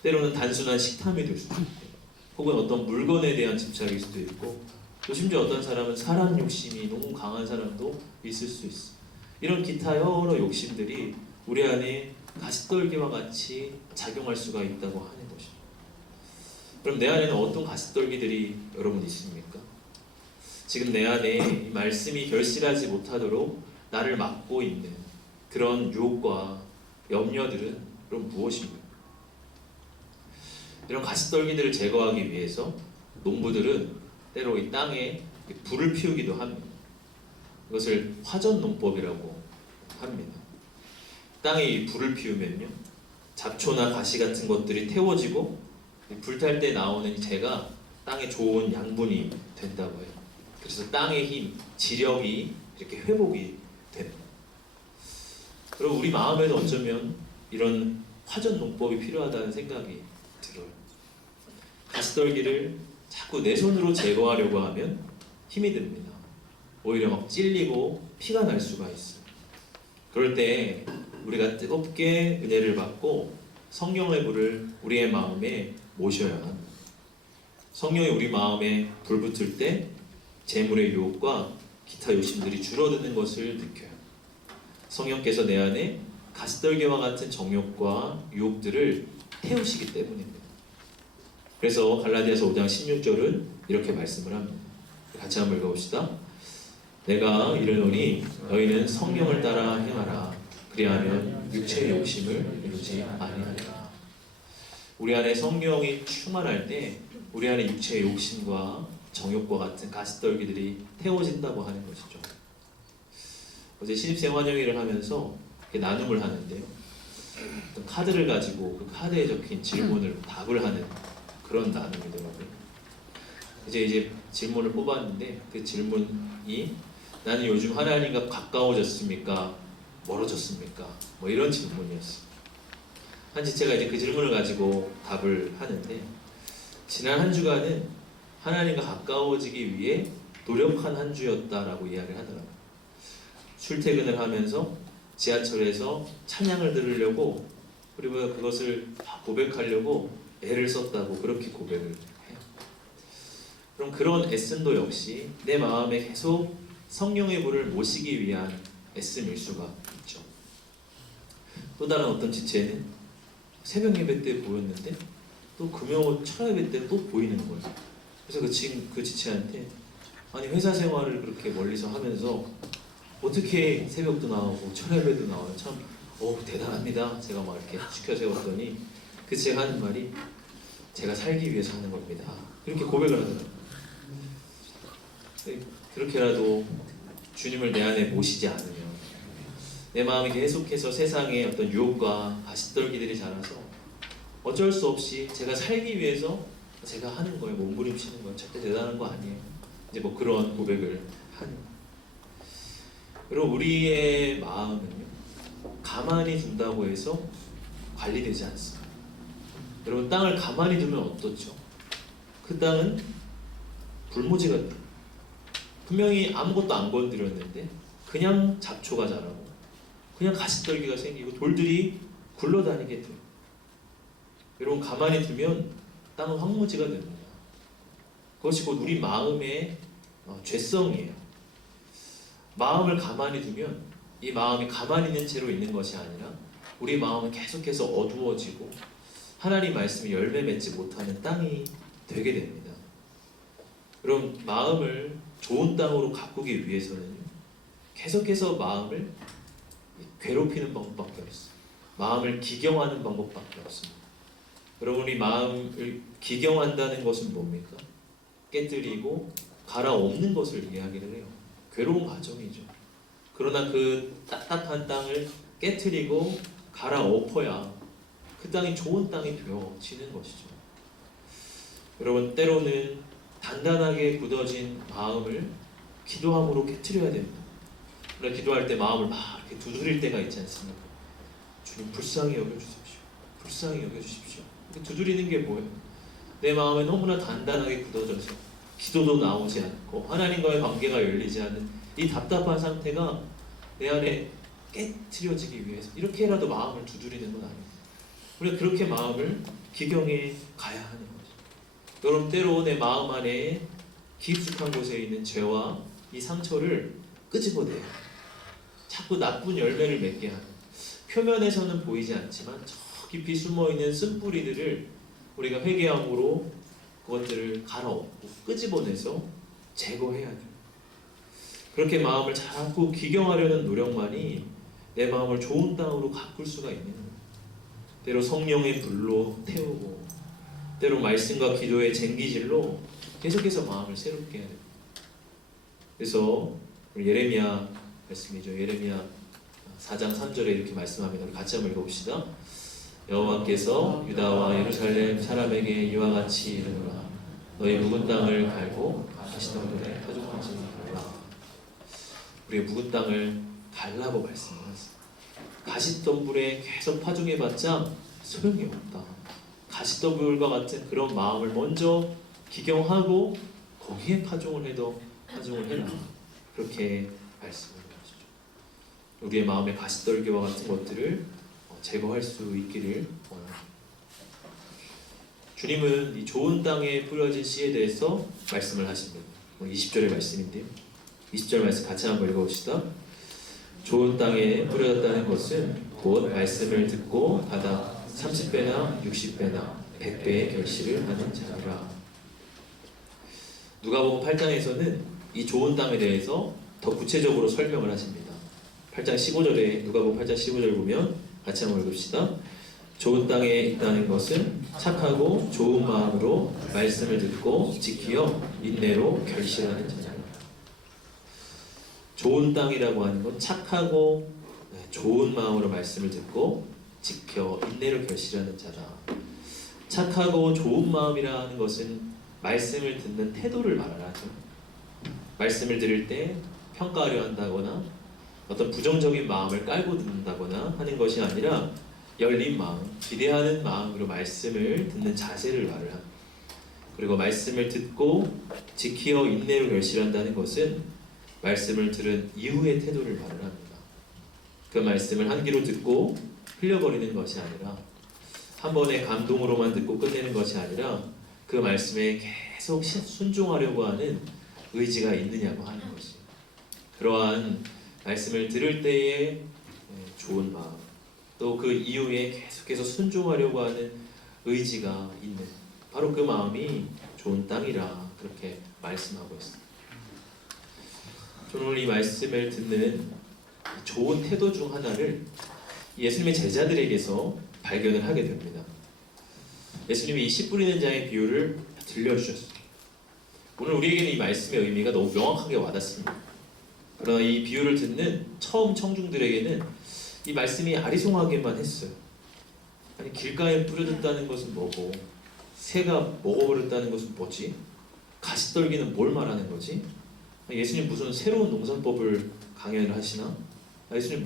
때로는 단순한 식탐이 될 수도 있고 혹은 어떤 물건에 대한 집착일 수도 있고 또 심지어 어떤 사람은 사랑 욕심이 너무 강한 사람도 있을 수 있어요. 이런 기타 여러 욕심들이 우리 안에 가시떨기와 같이 작용할 수가 있다고 하는 것이죠. 그럼 내 안에는 어떤 가시떨기들이 여러분 있습니까? 지금 내 안에 이 말씀이 결실하지 못하도록 나를 막고 있는 그런 유혹과 염려들은 그럼 무엇입니까? 이런 가시떨기들을 제거하기 위해서 농부들은 때로 이 땅에 불을 피우기도 합니다. 이것을 화전농법이라고 합니다. 땅에 이 불을 피우면요, 잡초나 가시 같은 것들이 태워지고 불탈 때 나오는 이 재가 땅에 좋은 양분이 된다고 해요. 그래서 땅의 힘, 지력이 이렇게 회복이 됩니다. 그리고 우리 마음에도 어쩌면 이런 화전농법이 필요하다는 생각이 들어요. 가시떨기를 자꾸 내 손으로 제거하려고 하면 힘이 듭니다. 오히려 막 찔리고 피가 날 수가 있어요. 그럴 때 우리가 뜨겁게 은혜를 받고 성령의 불을 우리의 마음에 모셔야 합니다. 성령이 우리 마음에 불붙을 때 재물의 유혹과 기타 욕심들이 줄어드는 것을 느껴요. 성령께서 내 안에 가시떨기와 같은 정욕과 유혹들을 태우시기 때문입니다. 그래서 갈라디아서 5장 16절은 이렇게 말씀을 합니다. 같이 한번 읽어봅시다. 내가 이르노니 너희는 성령을 따라 행하라. 그리하면 육체의 욕심을 이루지 아니하리라. 우리 안에 성령이 충만할 때 우리 안에 육체의 욕심과 정욕과 같은 가시떨기들이 태워진다고 하는 것이죠. 어제 신입생 환영회를 하면서 나눔을 하는데요, 어떤 카드를 가지고 그 카드에 적힌 질문을 답을 하는 그런 나눔이더라고요. 이제 질문을 뽑았는데 그 질문이 나는 요즘 하나님과 가까워졌습니까? 멀어졌습니까? 뭐 이런 질문이었어요. 한지 제가 이제 그 질문을 가지고 답을 하는데, 지난 한 주간은 하나님과 가까워지기 위해 노력한 한 주였다라고 이야기를 하더라고요. 출퇴근을 하면서 지하철에서 찬양을 들으려고, 그리고 그것을 고백하려고 애를 썼다고 그렇게 고백을 해요. 그럼 그런 애씀도 역시 내 마음에 계속 성령의 불을 모시기 위한 애씀일 수가 있죠. 또 다른 어떤 지체는 새벽 예배 때 보였는데 또 금요 철야 예배 때 또 보이는 거예요. 그래서 그 지체한테, 아니 회사 생활을 그렇게 멀리서 하면서 어떻게 새벽도 나오고 철야 예배도 나와요? 참 대단합니다. 제가 막 이렇게 시켜 세웠더니 그 제가 하는 말이, 제가 살기 위해서 하는 겁니다. 그렇게 고백을 하더라고요. 그렇게라도 주님을 내 안에 모시지 않으면 내 마음이 계속해서 세상의 어떤 유혹과 가시떨기들이 자라서 어쩔 수 없이 제가 살기 위해서 제가 하는 거예요. 몸부림치는 건 절대 대단한 거 아니에요. 이제 뭐 그런 고백을 하는. 그리고 우리의 마음은요, 가만히 둔다고 해서 관리되지 않습니다. 여러분, 땅을 가만히 두면 어떻죠? 그 땅은 불모지가 돼요. 분명히 아무것도 안 건드렸는데 그냥 잡초가 자라고 그냥 가시떨기가 생기고 돌들이 굴러다니게 돼요. 여러분, 가만히 두면 땅은 황무지가 됩니다. 그것이 곧 우리 마음의 죄성이에요. 마음을 가만히 두면 이 마음이 가만히 있는 채로 있는 것이 아니라 우리 마음은 계속해서 어두워지고 하나님 말씀이 열매 맺지 못하는 땅이 되게 됩니다. 그럼 마음을 좋은 땅으로 가꾸기 위해서는 계속해서 마음을 괴롭히는 방법밖에 없어요. 마음을 기경하는 방법밖에 없습니다. 여러분이 마음을 기경한다는 것은 뭡니까? 깨뜨리고 갈아엎는 것을 이야기를 해요. 괴로운 과정이죠. 그러나 그 딱딱한 땅을 깨뜨리고 갈아엎어야 그 땅이 좋은 땅이 되어지는 것이죠. 여러분, 때로는 단단하게 굳어진 마음을 기도함으로 깨트려야 됩니다. 그러나 기도할 때 마음을 막 이렇게 두드릴 때가 있지 않습니까? 주님, 불쌍히 여겨주십시오. 불쌍히 여겨주십시오. 두드리는 게 뭐예요? 내 마음에 너무나 단단하게 굳어져서 기도도 나오지 않고 하나님과의 관계가 열리지 않는 이 답답한 상태가 내 안에 깨트려지기 위해서 이렇게라도 마음을 두드리는 건 아닙니다. 우리가 그렇게 마음을 기경해 가야 하는 거죠. 여러분, 때로 내 마음 안에 깊숙한 곳에 있는 죄와 이 상처를 끄집어내요. 자꾸 나쁜 열매를 맺게 하는, 표면에서는 보이지 않지만 저 깊이 숨어있는 쓴뿌리들을 우리가 회개함으로 그것들을 갈아엎고 끄집어내서 제거해야 돼요. 그렇게 마음을 자꾸 기경하려는 노력만이 내 마음을 좋은 땅으로 가꿀 수가 있는 거예요. 때로 성령의 불로 태우고 때로 말씀과 기도의 쟁기질로 계속해서 마음을 새롭게 해야 돼요. 그래서 우리 예레미야 말씀이죠. 예레미야 4장 3절에 이렇게 말씀합니다. 우리 같이 한번 읽어봅시다. 여호와께서 유다와 예루살렘 사람에게 이와 같이 이르노라. 너희 묵은 땅을 갈고 가시덤불에 파종하지 말라. 우리의 묵은 땅을 갈라고 말씀하셨어요. 가시덤불에 계속 파종해봤자 소용이 없다. 가시덤불과 같은 그런 마음을 먼저 기경하고 거기에 파종을 해도 파종을 해라. 그렇게 말씀을 하시죠. 우리의 마음의 가시떨기와 같은 것들을 제거할 수 있기를 원합니다. 주님은 이 좋은 땅에 뿌려진 씨에 대해서 말씀을 하십니다. 20절의 말씀인데요. 20절 말씀 같이 한번 읽어봅시다. 좋은 땅에 뿌려졌다는 것은 곧 말씀을 듣고 받아 30배나 60배나 100배의 결실을 하는 자니라. 누가복음 8장에서는 이 좋은 땅에 대해서 더 구체적으로 설명을 하십니다. 8장 15절에 누가복음 8장 15절 보면 같이 한번 읽읍시다. 좋은 땅에 있다는 것은 착하고 좋은 마음으로 말씀을 듣고 지키어 인내로 결실하는 자니라. 좋은 땅이라고 하는 건 착하고 좋은 마음으로 말씀을 듣고 지켜 인내로 결실하는 자다. 착하고 좋은 마음이라는 것은 말씀을 듣는 태도를 말하죠. 말씀을 들을 때 평가하려 한다거나 어떤 부정적인 마음을 깔고 듣는다거나 하는 것이 아니라 열린 마음, 기대하는 마음으로 말씀을 듣는 자세를 말을 합니다. 그리고 말씀을 듣고 지키어 인내로 결실한다는 것은 말씀을 들은 이후의 태도를 말을 합니다. 그 말씀을 한 귀로 듣고 흘려버리는 것이 아니라 한 번의 감동으로만 듣고 끝내는 것이 아니라 그 말씀에 계속 순종하려고 하는 의지가 있느냐고 하는 것이, 그러한 말씀을 들을 때의 좋은 마음, 또 그 이후에 계속해서 순종하려고 하는 의지가 있는 바로 그 마음이 좋은 땅이라 그렇게 말씀하고 있습니다. 저는 오늘 이 말씀을 듣는 좋은 태도 중 하나를 예수님의 제자들에게서 발견을 하게 됩니다. 예수님이 이 씨 뿌리는 자의 비유를 들려주셨어요. 오늘 우리에게는 이 말씀의 의미가 너무 명확하게 와닿습니다. 그러나 이 비유를 듣는 처음 청중들에게는 이 말씀이 아리송하게만 했어요. 아니, 길가에 뿌려졌다는 것은 뭐고, 새가 먹어버렸다는 것은 뭐지? 가시떨기는 뭘 말하는 거지? 예수님 무슨 새로운 농사법을 강연을 하시나? 예수님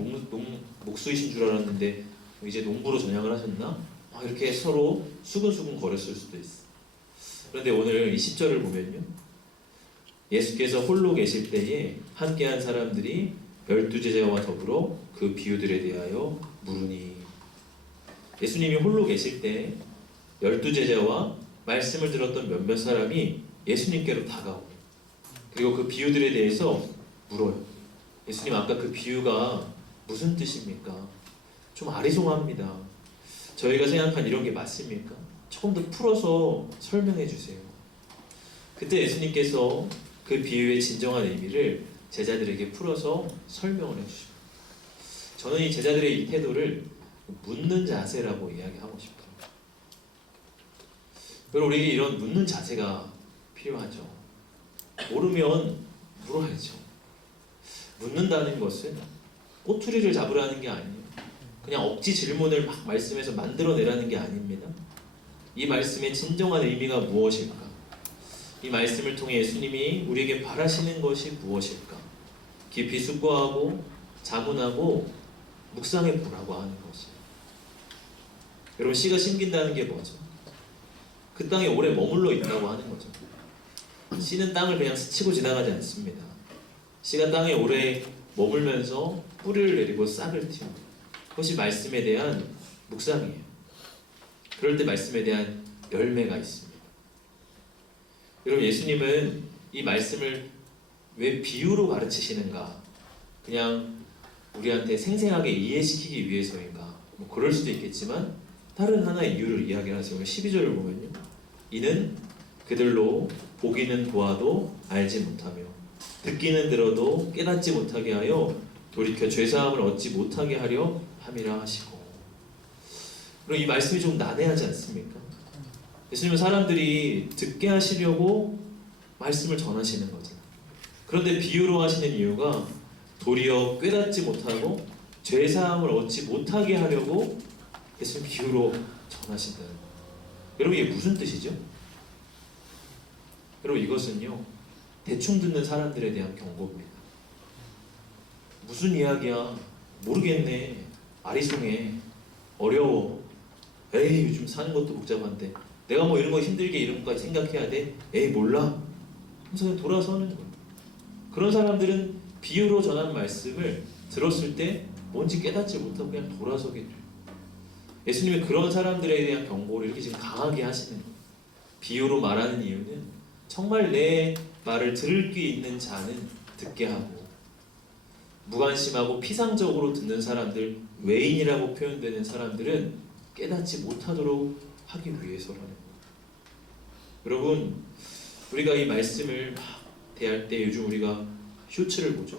목수이신 줄 알았는데 이제 농부로 전향을 하셨나? 이렇게 서로 수근수근 거렸을 수도 있어. 그런데 오늘 이 10절을 보면요, 예수께서 홀로 계실 때에 함께한 사람들이 12제자와 더불어 그 비유들에 대하여 물으니, 예수님이 홀로 계실 때 12제자와 말씀을 들었던 몇몇 사람이 예수님께로 다가오고 그리고 그 비유들에 대해서 물어요. 예수님, 아까 그 비유가 무슨 뜻입니까? 좀 아리송합니다. 저희가 생각한 이런 게 맞습니까? 조금 더 풀어서 설명해 주세요. 그때 예수님께서 그 비유의 진정한 의미를 제자들에게 풀어서 설명을 해주십니다. 저는 이 제자들의 이 태도를 묻는 자세라고 이야기하고 싶어요. 여러분, 우리에게 이런 묻는 자세가 필요하죠. 모르면 물어야죠. 묻는다는 것은 꼬투리를 잡으라는 게 아니에요. 그냥 억지 질문을 막 말씀에서 만들어내라는 게 아닙니다. 이 말씀의 진정한 의미가 무엇일까? 이 말씀을 통해 예수님이 우리에게 바라시는 것이 무엇일까? 깊이 숙고하고 자문하고 묵상해 보라고 하는 것이에요. 여러분, 씨가 심긴다는 게 뭐죠? 그 땅에 오래 머물러 있다고 하는 거죠. 씨는 땅을 그냥 스치고 지나가지 않습니다. 씨가 땅에 오래 머물면서 뿌리를 내리고 싹을 틔웁니다. 그것이 말씀에 대한 묵상이에요. 그럴 때 말씀에 대한 열매가 있습니다. 여러분, 예수님은 이 말씀을 왜 비유로 가르치시는가? 그냥 우리한테 생생하게 이해시키기 위해서인가? 뭐 그럴 수도 있겠지만 다른 하나의 이유를 이야기하세요. 12절을 보면요, 이는 그들로 보기는 보아도 알지 못하며 듣기는 들어도 깨닫지 못하게 하여 돌이켜 죄사함을 얻지 못하게 하려 함이라 하시고. 그리고 이 말씀이 좀 난해하지 않습니까? 예수님은 사람들이 듣게 하시려고 말씀을 전하시는 거잖아요. 그런데 비유로 하시는 이유가 도리어 깨닫지 못하고 죄사함을 얻지 못하게 하려고 예수님 비유로 전하신다는 거예요. 여러분 이게 무슨 뜻이죠? 여러분 이것은요 대충 듣는 사람들에 대한 경고입니다. 무슨 이야기야? 모르겠네. 아리송해. 어려워. 에이 요즘 사는 것도 복잡한데 내가 뭐 이런 거 힘들게 이런 것까지 생각해야 돼? 에이 몰라. 하면서 그냥 돌아서는 거예요. 그런 사람들은 비유로 전한 말씀을 들었을 때 뭔지 깨닫지 못하고 그냥 돌아서게 돼요. 예수님이 그런 사람들에 대한 경고를 이렇게 지금 강하게 하시는 거예요. 비유로 말하는 이유는 정말 내 말을 들을 귀 있는 자는 듣게 하고 무관심하고 피상적으로 듣는 사람들, 외인이라고 표현되는 사람들은 깨닫지 못하도록 하기 위해서라는 거예요. 여러분, 우리가 이 말씀을 막 대할 때 요즘 우리가 쇼츠를 보죠.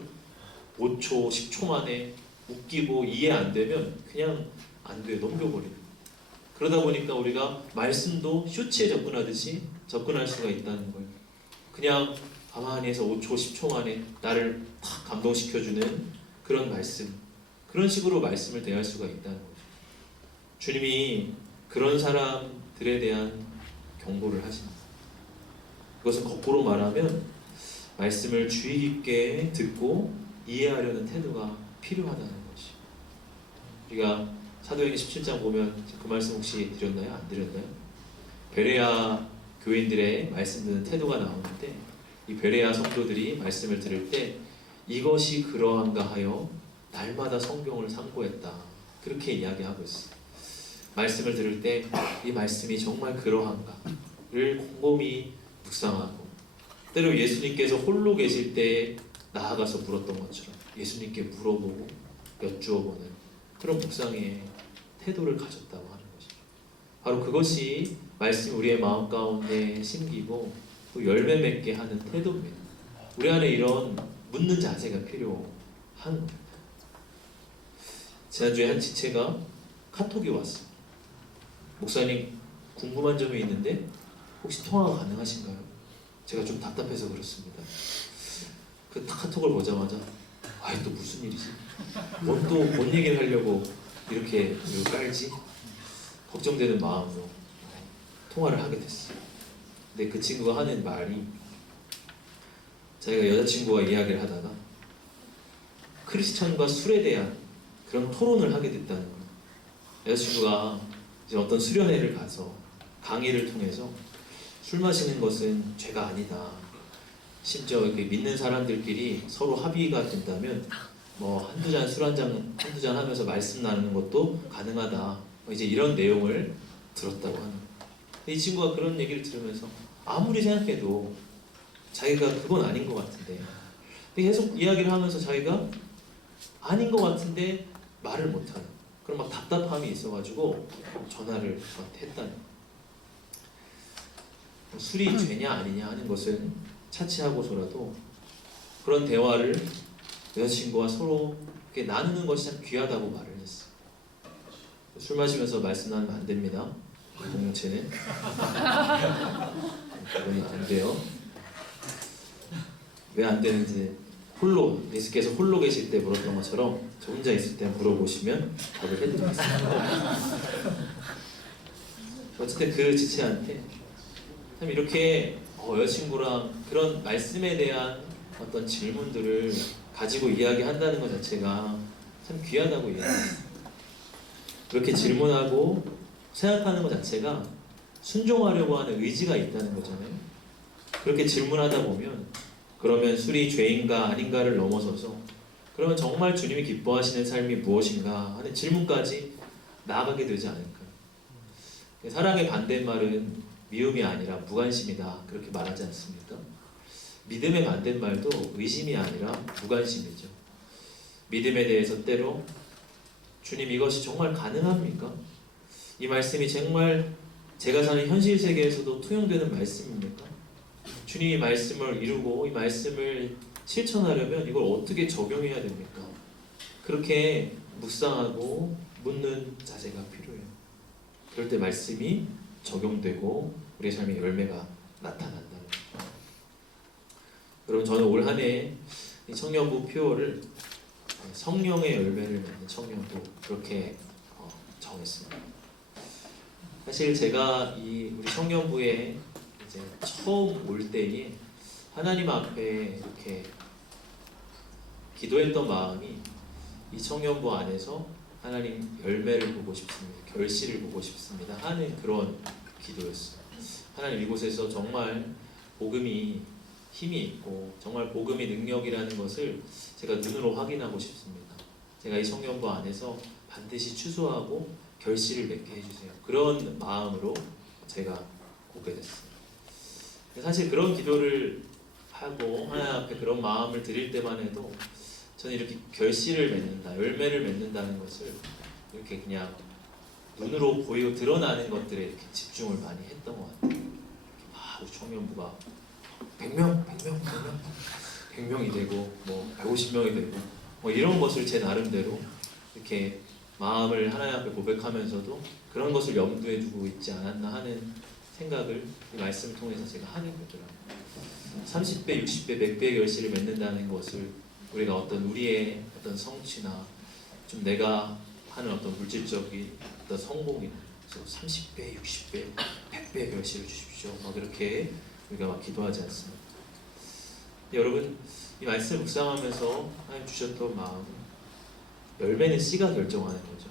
5초, 10초 만에 웃기고 이해 안 되면 그냥 안 돼, 넘겨버려요. 그러다 보니까 우리가 말씀도 쇼츠에 접근하듯이 접근할 수가 있다는 거예요. 그냥 가만히 해서 5초, 10초 만에 나를 탁 감동시켜주는 그런 말씀, 그런 식으로 말씀을 대할 수가 있다는 거죠. 주님이 그런 사람들에 대한 경고를 하십니다. 그것은 거꾸로 말하면 말씀을 주의 깊게 듣고 이해하려는 태도가 필요하다는 것이. 우리가 사도행전 17장 보면 그 말씀 혹시 드렸나요? 안 드렸나요? 베레아 교인들의 말씀 듣는 태도가 나오는데 이 베레아 성도들이 말씀을 들을 때 이것이 그러한가 하여 날마다 성경을 상고했다. 그렇게 이야기하고 있어요. 말씀을 들을 때 이 말씀이 정말 그러한가를 곰곰이 묵상하고 때로 예수님께서 홀로 계실 때 나아가서 물었던 것처럼 예수님께 물어보고 여쭈어보는 그런 묵상의 태도를 가졌다고 하는 것이죠. 바로 그것이 말씀이 우리의 마음 가운데 심기고 또 열매 맺게 하는 태도입니다. 우리 안에 이런 묻는 자세가 필요한 겁니다. 지난주에 한 지체가 카톡이 왔어요. 목사님 궁금한 점이 있는데 혹시 통화가 가능하신가요? 제가 좀 답답해서 그렇습니다. 그 카톡을 보자마자 아이 또 무슨 일이지? 뭔 얘기를 하려고 이렇게 깔지? 걱정되는 마음으로 통화를 하게 됐어요. 근데 그 친구가 하는 말이 자기가 여자친구와 이야기를 하다가 크리스천과 술에 대한 그런 토론을 하게 됐다는 거예요. 여자친구가 이제 어떤 수련회를 가서 강의를 통해서 술 마시는 것은 죄가 아니다. 심지어 이렇게 믿는 사람들끼리 서로 합의가 된다면 뭐 한두 잔 하면서 말씀 나누는 것도 가능하다. 이제 이런 내용을 들었다고 하는 거예요. 이 친구가 그런 얘기를 들으면서 아무리 생각해도 자기가 그건 아닌 것 같은데 계속 이야기를 하면서 자기가 아닌 것 같은데 말을 못하는 그런 막 답답함이 있어가지고 전화를 했다는 거예요. 술이 죄냐 아니냐 하는 것은 차치하고서라도 그런 대화를 여자친구와 서로 이렇게 나누는 것이 참 귀하다고 말을 했어요. 술 마시면서 말씀 나누면 안 됩니다. 공동체는 그건 안 돼요. 왜 안 되는지 예수께서 홀로 계실 때 물었던 것처럼 저 혼자 있을 때 물어보시면 답을 해드리겠습니다. 어쨌든 그 지체한테 참 이렇게 여자친구랑 그런 말씀에 대한 어떤 질문들을 가지고 이야기한다는 것 자체가 참 귀하다고 이야기했어요. 그렇게 질문하고 생각하는 것 자체가 순종하려고 하는 의지가 있다는 거잖아요. 그렇게 질문하다 보면 그러면 술이 죄인가 아닌가를 넘어서서 그러면 정말 주님이 기뻐하시는 삶이 무엇인가 하는 질문까지 나아가게 되지 않을까. 사랑의 반대말은 미움이 아니라 무관심이다 그렇게 말하지 않습니까? 믿음의 반대말도 의심이 아니라 무관심이죠. 믿음에 대해서 때로 주님 이것이 정말 가능합니까? 이 말씀이 정말 제가 사는 현실 세계에서도 통용되는 말씀입니까? 주님이 말씀을 이루고 이 말씀을 실천하려면 이걸 어떻게 적용해야 됩니까? 그렇게 묵상하고 묻는 자세가 필요해요. 그럴 때 말씀이 적용되고 우리의 삶의 열매가 나타난다는 거죠. 여러분, 저는 올 한 해 이 청년부 표어를 성령의 열매를 맺는 청년부 그렇게 정했습니다. 사실 제가 이 우리 청년부에 이제 처음 올 때에 하나님 앞에 이렇게 기도했던 마음이 이 청년부 안에서 하나님 열매를 보고 싶습니다. 결실을 보고 싶습니다. 하는 그런 기도였어요. 하나님, 이곳에서 정말 복음이 힘이 있고 정말 복음의 능력이라는 것을 제가 눈으로 확인하고 싶습니다. 제가 이 청년부 안에서 반드시 추수하고 결실을 맺게 해주세요. 그런 마음으로 제가 오게 됐어요. 사실 그런 기도를 하고 하나님 앞에 그런 마음을 드릴 때만 해도 저는 이렇게 결실을 맺는다, 열매를 맺는다는 것을 이렇게 그냥 눈으로 보이고 드러나는 것들에 이렇게 집중을 많이 했던 것 같아요. 우리 청년부가 100명이 되고 뭐 150명이 되고 뭐 이런 것을 제 나름대로 이렇게 마음을 하나님 앞에 고백하면서도 그런 것을 염두에 두고 있지 않았나 하는 생각을 이 말씀을 통해서 제가 하는 거더라고요. 30배, 60배, 100배의 결실을 맺는다는 것을 우리가 우리의 어떤 성취나 좀 내가 하는 어떤 물질적인 어떤 성공이나 30배, 60배, 100배의 결실을 주십시오. 막 이렇게 우리가 막 기도하지 않습니다. 여러분, 이 말씀 묵상하면서 하나님 주셨던 마음은 열매는 씨가 결정하는 거죠.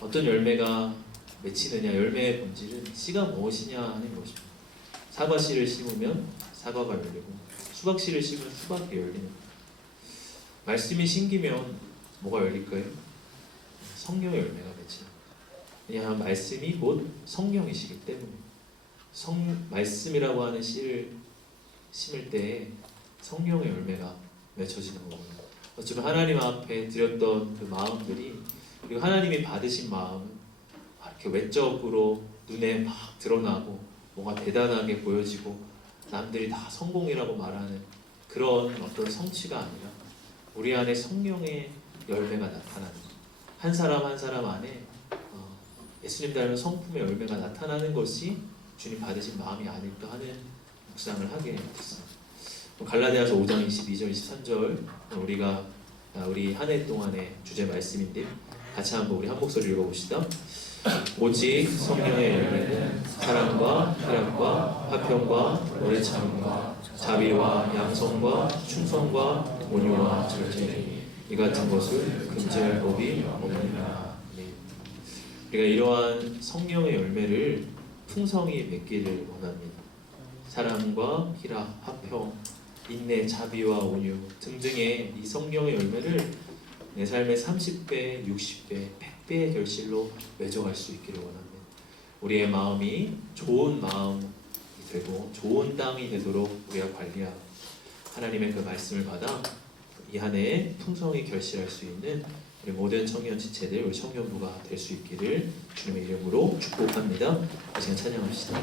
어떤 열매가 맺히느냐, 열매의 본질은 씨가 무엇이냐 하는 것입니다. 사과씨를 심으면 사과가 열리고 수박씨를 심으면 수박이 열리는 거예요. 말씀이 심기면 뭐가 열릴까요? 성령의 열매가 맺히는 거예요. 왜냐하면 말씀이 곧 성령이시기 때문에 말씀이라고 하는 씨를 심을 때 성령의 열매가 맺혀지는 거거든요. 어쩌면 하나님 앞에 드렸던 그 마음들이, 그리고 하나님이 받으신 마음은 이렇게 외적으로 눈에 막 드러나고 뭔가 대단하게 보여지고 남들이 다 성공이라고 말하는 그런 어떤 성취가 아니라 우리 안에 성령의 열매가 나타나는 거예요. 한 사람 한 사람 안에 예수님 닮은 성품의 열매가 나타나는 것이 주님 받으신 마음이 아닐까 하는 묵상을 하게 됐습니다. 갈라디아서 5장 22절 23절 우리 한 해 동안의 주제 말씀인데 같이 한번 우리 한 목소리 읽어봅시다. 오직 성령의 열매는 사랑과 희락과 화평과 오래 참음과 자비와 양성과 충성과 온유와 절제니 이 같은 것을 금지할 법이 없느니라. 우리가 이러한 성령의 열매를 풍성히 맺기를 원합니다. 사랑과 희락, 화평, 인내, 자비와 온유 등등의 이 성령의 열매를 내 삶의 30배, 60배, 100배의 결실로 맺어갈 수 있기를 원합니다. 우리의 마음이 좋은 마음이 되고 좋은 땅이 되도록 우리가 관리하고 하나님의 그 말씀을 받아 이 한 해에 풍성히 결실할 수 있는 우리 모든 청년 지체들, 우리 청년부가 될 수 있기를 주님의 이름으로 축복합니다. 이 시간 찬양합시다.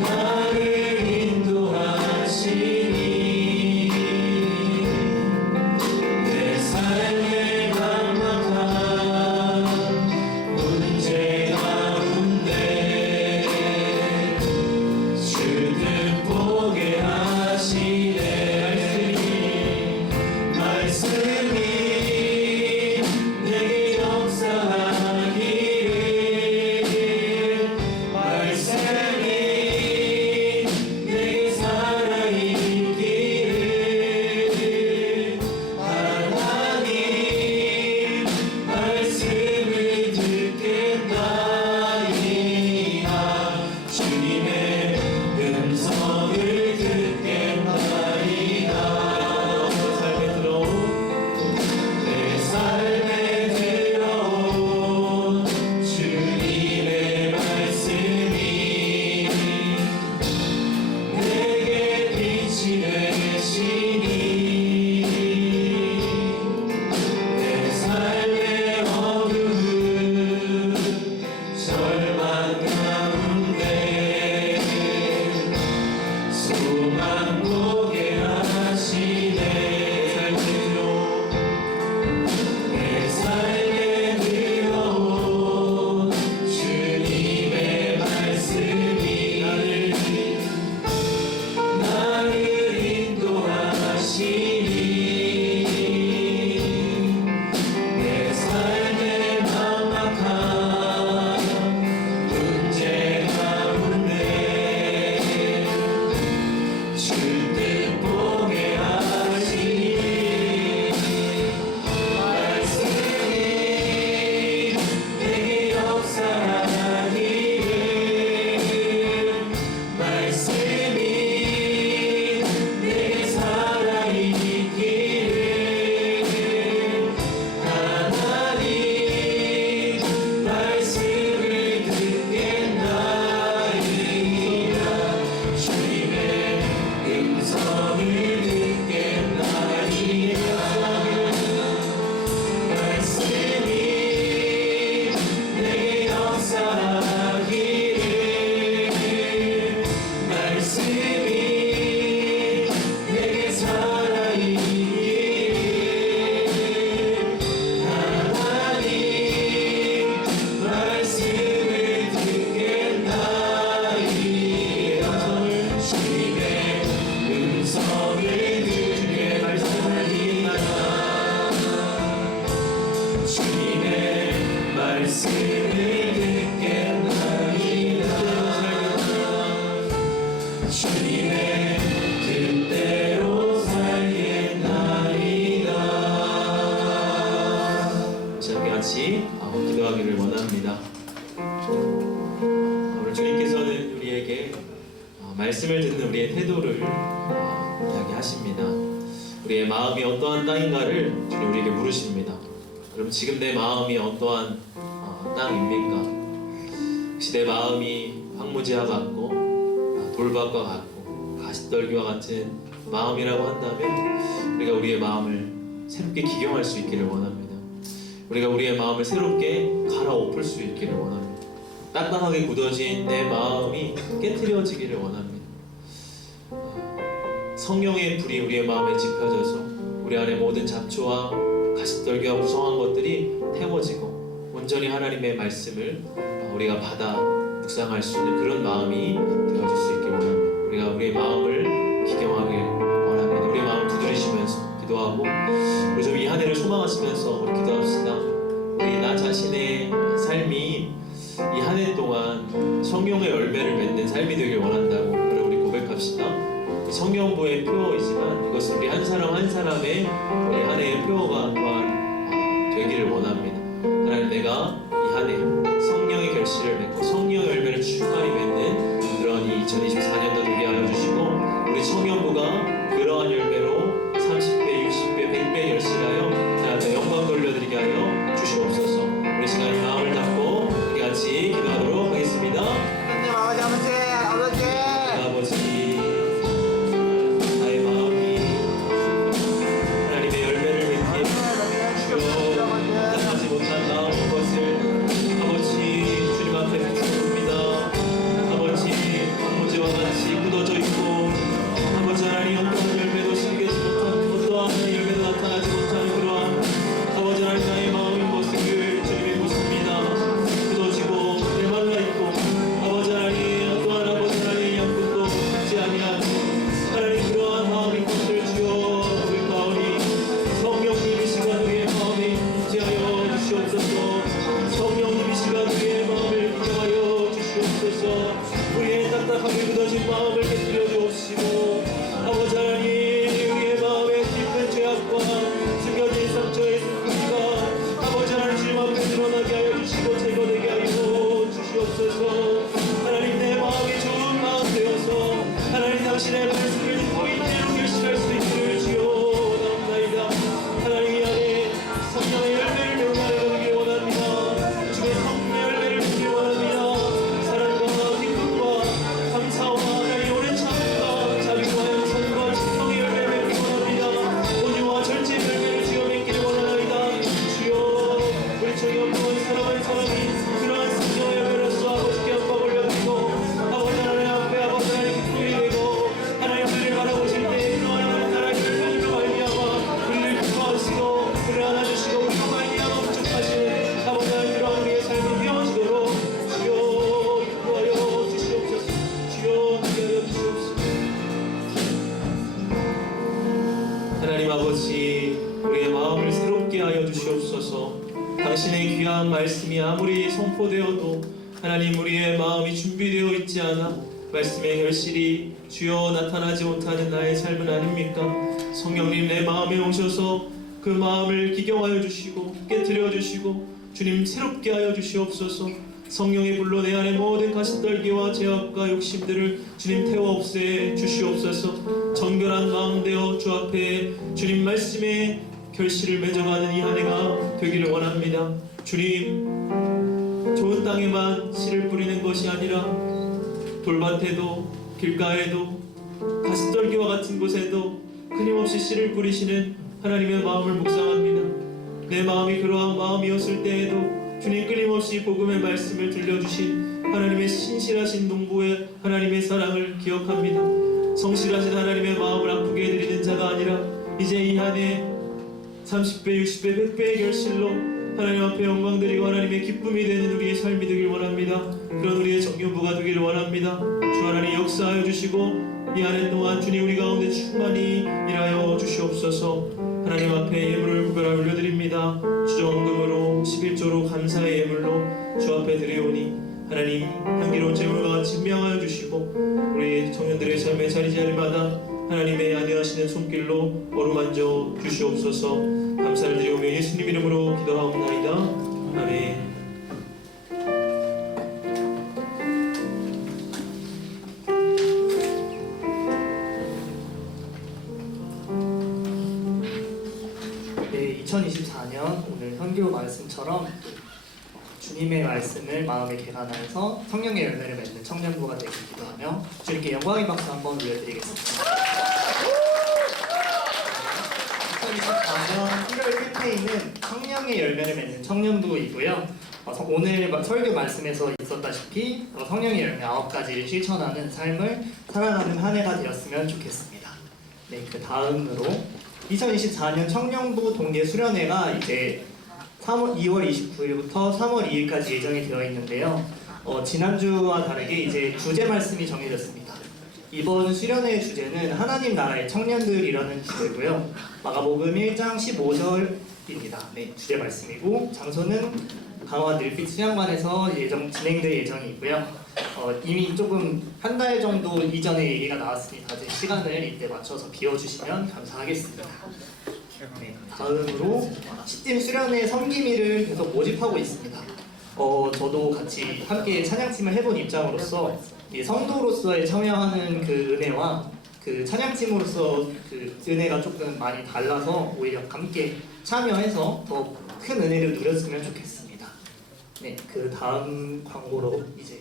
나를 인도하 소망 보게 하시네. 내 삶에 흘러온 주님의 말씀이 나를 인도하시니 내 삶의 막막한 문제 가운데 주뜻 보게 하시니 말씀이 내게 역사하기를 말씀이 내게 살아있기를 하나님 말씀을 듣겠나이다. 주님의 음성을 듣겠나이다. 말씀이 내게 역사하기를 말씀이 내게 살아있기를 하나님 말씀을 듣겠나이다. 주님의 음성을 듣게 말씀하리이다. 주님의 말씀을 듣겠나이다. 주님의 뜻대로 살겠나이다. 자, 우리 같이 기도하기를 원합니다. 오늘 주님께서는 우리에게 말씀을 듣는 우리의 태도를 이야기하십니다. 우리의 마음이 어떠한 땅인가를 주님 우리에게 물으십니다. 그럼 지금 내 마음이 어떠한 땅입니까? 혹시 내 마음이 황무지와 같고 돌밭과 같고 가시떨기와 같은 마음이라고 한다면 우리가 우리의 마음을 새롭게 기경할 수 있기를 원합니다. 우리가 우리의 마음을 새롭게 갈아엎을 수 있기를 원합니다. 딱딱하게 굳어진 내 마음이 깨트려지기를 원합니다. 성령의 불이 우리의 마음에 지펴져서 우리 안에 모든 잡초와 가시떨기와 무성한 것들이 태워지고 온전히 하나님의 말씀을 우리가 받아 묵상할 수 있는 그런 마음이 되어질 수 있길 원합니다. 우리가 우리의 마음을 기경하길 원합니다. 우리의 마음을 두드리시면서 기도하고 우리 좀 이 한 해를 소망하시면서 우리 기도합시다. 우리 나 자신의 삶이 이 한 해 동안 성령의 열매를 맺는 삶이 되길 원한다고 우리 고백합시다. 성령부의 표어이지만 이것은 우리 한 사람 한 사람의 우리 한 해의 표어가 또한 되기를 원합니다. 하나님, 내가 이 한 해 성령의 결실을 맺고 성령의 열매를 충만히 맺는 그런 이 2024년도 되게 하여 주시고 우리 청년부가 그러한 열매로 30배, 60배, 100배 결실하여 하나님의 영광 돌려드리게 하여 주시옵소서. 우리 시간에 마음을 닫고 우리 같이 기도하도록 하겠습니다. 하나님 아버지 아버지, 나의 마음이 하나님의 열매를 맺기에 주여 나타나지 못한 나온 것을 아버지 주님 앞에 비춰봅니다. 아버지 황무지와 같이 굳어져 있고 아버지, 우리의 마음을 새롭게 하여 주시옵소서. 당신의 귀한 말씀이 아무리 선포되어도 하나님, 우리의 마음이 준비되어 있지 않아 말씀의 결실이 주여 나타나지 못하는 나의 삶은 아닙니까? 성령님, 내 마음에 오셔서 그 마음을 기경하여 주시고 깨트려 주시고 주님 새롭게 하여 주시옵소서. 성령의 불로 내 안에 모든 가시떨기와 죄악과 욕심들을 주님 태워 없애 주시옵소서. 정결한 마음 되어 주 앞에 주님 말씀에 결실을 맺어가는 이 한 해가 되기를 원합니다. 주님, 좋은 땅에만 씨를 뿌리는 것이 아니라 돌밭에도 길가에도 가시떨기와 같은 곳에도 끊임없이 씨를 뿌리시는 하나님의 마음을 묵상합니다. 내 마음이 그러한 마음이었을 때에도 주님 끊임없이 복음의 말씀을 들려주신 하나님의 신실하신 농부의 하나님의 사랑을 기억합니다. 성실하신 하나님의 마음을 아프게 해드리는 자가 아니라 이제 이 한 해 30배, 60배, 100배의 결실로 하나님 앞에 영광드리고 하나님의 기쁨이 되는 우리의 삶이 되길 원합니다. 그런 우리의 정년부가 되기를 원합니다. 주 하나님 역사하여 주시고 이 한 해 동안 주님 우리 가운데 충만히 일하여 주시옵소서. 하나님 앞에 예물을 구별하여 올려드립니다. 주정금으로 11조로 감사의 예물로 주 앞에 드리오니 하나님 향기로운 제물과 같이 명하여 주시고 우리 청년들의 삶의 자리자리마다 하나님의 안위하시는 손길로 어루만져 주시옵소서. 감사를 드리오며 예수님 이름으로 기도하옵나이다. 아멘. 네, 2024년 오늘 선교 말씀처럼 주님의 말씀을 마음에 개간하여서 성령의 열매를 맺는 청년부가 되길 기도하며 주님께 영광의 박수 한번 올려드리겠습니다. 2024년 1월 끝에 있는 성령의 열매를 맺는 청년부이고요. 오늘 설교 말씀에서 있었다시피 성령의 열매 9가지를 실천하는 삶을 살아가는 한 해가 되었으면 좋겠습니다. 네, 그 다음으로 2024년 청년부 동계 수련회가 이제 2월 29일부터 3월 2일까지 예정이 되어 있는데요. 지난주와 다르게 이제 주제 말씀이 정해졌습니다. 이번 수련회의 주제는 하나님 나라의 청년들이라는 주제고요. 마가복음 1장 15절입니다. 네, 주제 말씀이고 장소는 강화 늘빛 수양관에서 진행될 예정이고요. 이미 조금 한 달 정도 이전에 얘기가 나왔으니 다들 시간을 이때 맞춰서 비워주시면 감사하겠습니다. 네, 다음으로 시팀 수련회 섬김이를 계속 모집하고 있습니다. 저도 같이 함께 찬양팀을 해본 입장으로서 이 성도로서의 참여하는 그 은혜와 그 찬양팀으로서 그 은혜가 조금 많이 달라서 오히려 함께 참여해서 더 큰 은혜를 누렸으면 좋겠습니다. 네, 그 다음 광고로 이제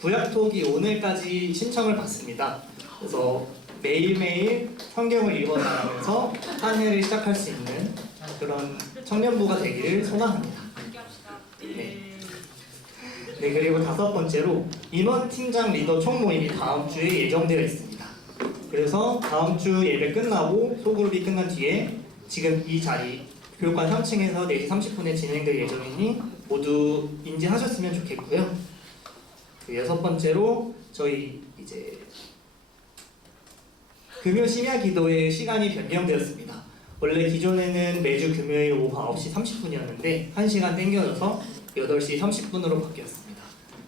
구약톡이 오늘까지 신청을 받습니다. 그래서 매일매일 성경을 읽어나가면서 한 해를 시작할 수 있는 그런 청년부가 되기를 소망합니다. 네. 네, 그리고 5번째로 임원 팀장 리더 총모임이 다음 주에 예정되어 있습니다. 그래서 다음 주 예배 끝나고 소그룹이 끝난 뒤에 지금 이 자리 교육관 3층에서 4시 30분에 진행될 예정이니 모두 인지하셨으면 좋겠고요. 그 6번째로 저희 이제 금요 심야 기도의 시간이 변경되었습니다. 원래 기존에는 매주 금요일 오후 9시 30분이었는데 1시간 땡겨져서 8시 30분으로 바뀌었습니다.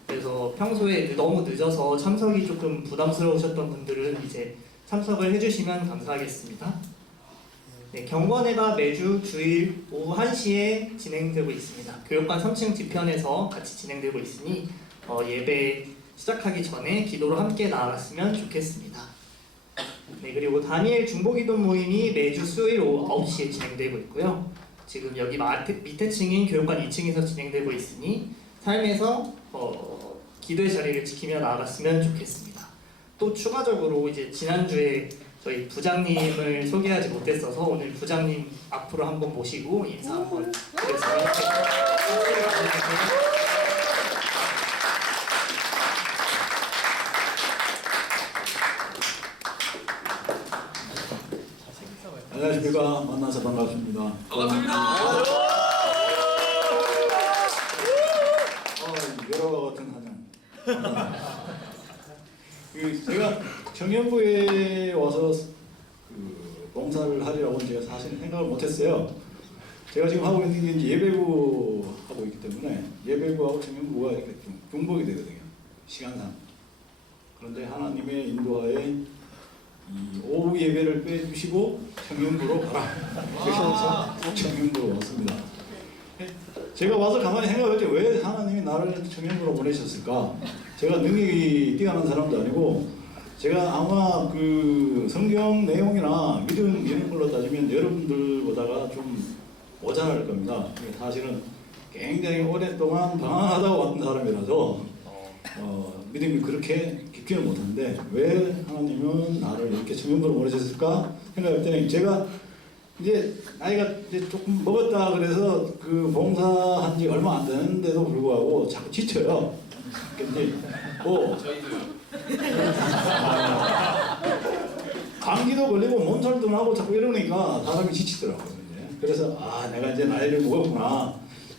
그래서 평소에 너무 늦어서 참석이 조금 부담스러우셨던 분들은 이제 참석을 해주시면 감사하겠습니다. 네, 경건회가 매주 주일 오후 1시에 진행되고 있습니다. 교육관 3층 뒤편에서 같이 진행되고 있으니 예배 시작하기 전에 기도로 함께 나아갔으면 좋겠습니다. 네, 그리고 다니엘 중보기도 모임이 매주 수요일 오후 9시에 진행되고 있고요. 지금 여기 밑에 층인 교육관 2층에서 진행되고 있으니 삶에서 기도의 자리를 지키며 나아갔으면 좋겠습니다. 또 추가적으로 이제 지난주에 저희 부장님을 소개하지 못했어서 오늘 부장님 앞으로 한번 모시고 인사 한번 드렸으면 안녕하십니까. 만나서 반갑습니다. 여러 같은 하장. 제가 청년부에 와서 봉사를 하리라고는 제가 사실 생각을 못했어요. 제가 지금 하고 있는 게 이제 예배부 하고 있기 때문에 예배부하고 청년부가 이렇게 좀 중복이 되거든요. 시간상. 그런데 하나님의 인도하에 이 오후 예배를 빼주시고 청년부로 가라. 그래서 청년부로 왔습니다. 제가 와서 가만히 생각했지 왜 하나님이 나를 청년부로 보내셨을까? 제가 능력이 뛰어난 사람도 아니고 제가 아마 그 성경 내용이나 믿음 이런 걸로 따지면 여러분들보다가 좀 모자랄 겁니다. 사실은 굉장히 오랫동안 방황하다가 왔던 사람이라서 믿음이 그렇게 깊지는 못한데 왜 하나님은 나를 이렇게 청년부로 보내셨을까 생각할 때는 제가 이제 나이가 이제 조금 먹었다 그래서 그 봉사한 지 얼마 안 되는데도 불구하고 자꾸 지쳐요. 근데 감기도 걸리고 몸살도 나고 자꾸 이러니까 사람이 지치더라고요. 이제. 그래서 내가 이제 나이를 먹었구나.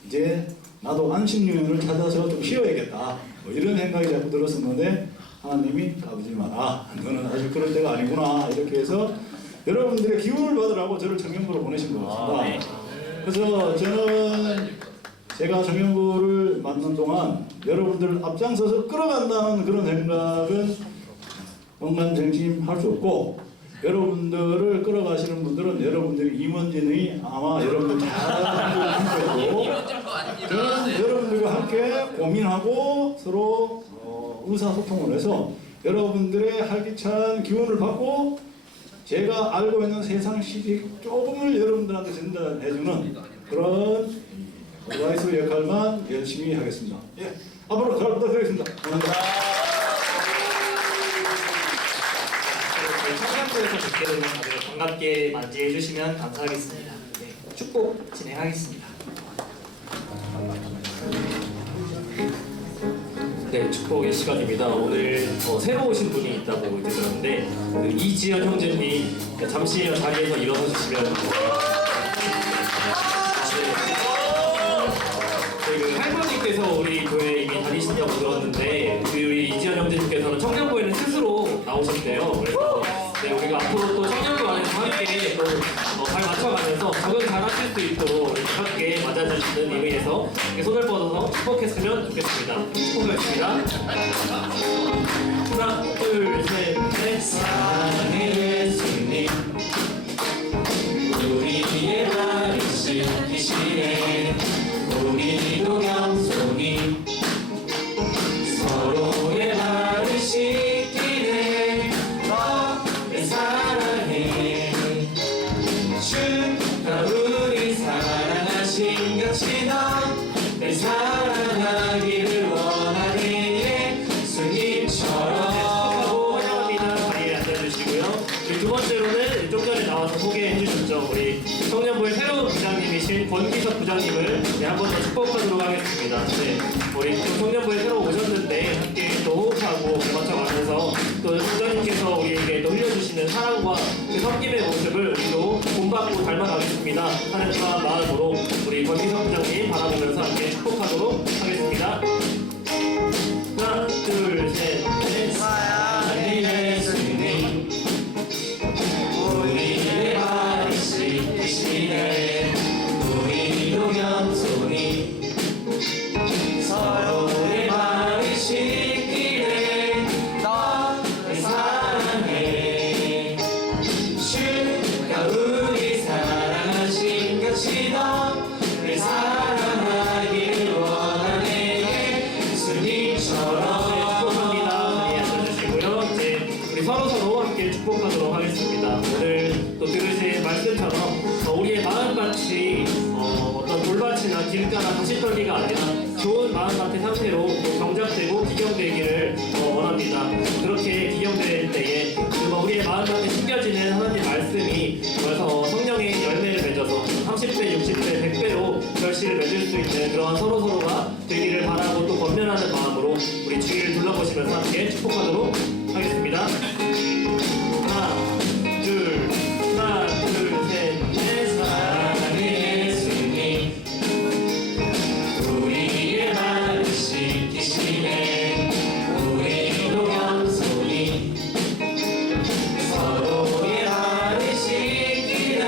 이제 나도 안식년을 찾아서 좀 쉬어야겠다. 뭐 이런 생각이 자꾸 들었었는데 하나님이 까부지 마라. 너는 아직 그럴 때가 아니구나. 이렇게 해서 여러분들의 기운을 받으라고 저를 청년부로 보내신 것 같습니다. 그래서 저는 제가 청년부를 맡는 동안 여러분들을 앞장서서 끌어간다는 그런 생각은 엉망진창할 수 없고 여러분들을 끌어가시는 분들은 여러분들이 임원진의 아마 여러분들 잘 함께고 저는 여러분들과 함께 고민하고 서로 의사소통을 해서 여러분들의 활기찬 기운을 받고 제가 알고 있는 세상 시식 조금을 여러분들한테 전달해주는 그런 어드바이스 역할만 열심히 하겠습니다. 예, 앞으로 잘 부탁드리겠습니다. 감사합니다. 저희 청년부에서 뵙게 되면 다들 반갑게 맞이해 주시면 감사하겠습니다. 네, 축복 진행하겠습니다. 네, 축복의 시간입니다. 오늘 새로 오신 분이 있다고 이제 들었는데 그 이지연 형제님 잠시 자리에서 일어서 주시면 그 할머니께서 우리 교회에 이미 다니신다고 들었는데 우리 이지연 형제님께서는 청년부에는 스스로 나오셨대요. 그래서 네, 우리가 앞으로 또 청년부 안에서 함께 또 잘 맞춰가면서 적응 잘 하실 수 있도록 이렇게 함께 맞아주시는 의미에서 이렇게 손을 뻗어서 축복했으면 좋겠습니다. 축복하겠습니다. 하나, 둘, 셋, 넷. 사랑의 예수님 우리의 발을 씻기시네 우리도 겸손히 서로의 발을 씻기네 내 사랑해 주가 우리 사랑하신 같이 널 사랑하기를 원하네 예수님처럼 환영합니다. 자리에 앉아주시고요. 두 번째로는 좀 전에 나와서 소개해 주셨죠. 우리 청년부의 새로운 부장님이신 권기석 부장님을 한 번 더 축복하도록 하겠습니다. 네, 우리 청년부에 새로 오셨는데 함께 또 호흡하고 맞춰가면서 또 부장님께서 우리에게 또 흘려주시는 사랑과 그 섬김의 모습을 우리도 본받고 닮아가겠습니다 하는 그런 마음으로 우리 권기석 부장님 바라보면서 함께 축복하도록 하겠습니다. 하나, 둘, 셋, 넷. 사랑의 예수님 우리의 발을 씻기시네 우리도 겸손히 서로의 발을 씻기네 널 사랑해 주가 우리 사랑하신 같이 너를 사랑하기를 원하네 예수님처럼 축복합니다. 자리에 앉아주시고요. 이제 우리 서로 함께 축복하도록 하겠습니다. 오늘 또 들으신 말씀처럼 우리의 마음밭이 어떤 돌밭이나 길가나 가시떨기가 아니라 좋은 마음밭의 상태로 경작되고 기경되기를 원합니다. 그렇게 기경될 때에 우리의 마음밭에 심겨지는 하나님 말씀이 그래서 성령의 열매를 맺어서 30배, 60배, 100배로 결실을 맺을 수 있는 그러한 서로가 되기를 바라고 또 권면하는 마음으로 우리 주위를 둘러보시면서 함께 축복하도록 하겠습니다. 하나, 둘, 셋, 넷. 사랑의 예수님 우리의 발을 씻기시네 우리도 겸손히 서로의 발을 씻기네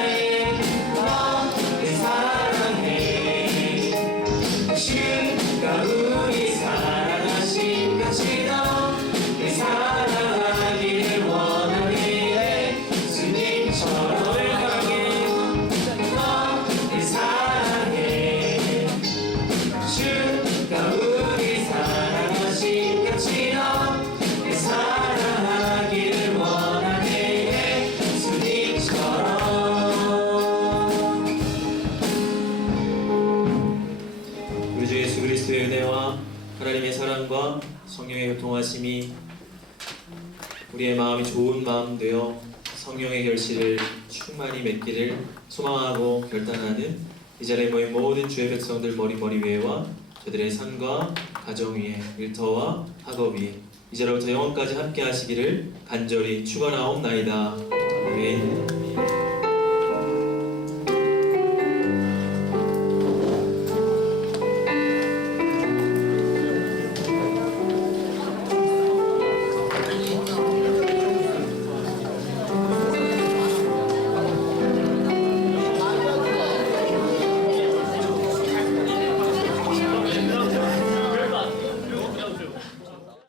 성령의 교통하심이 우리의 마음이 좋은 마음 되어 성령의 결실을 충만히 맺기를 소망하고 결단하는 이 자리에 모인 모든 주의 백성들 머리 위에와 저들의 삶과 가정 위에 일터와 학업 위에 이제로부터 영원까지 함께 하시기를 간절히 축원하옵나이다. 아멘.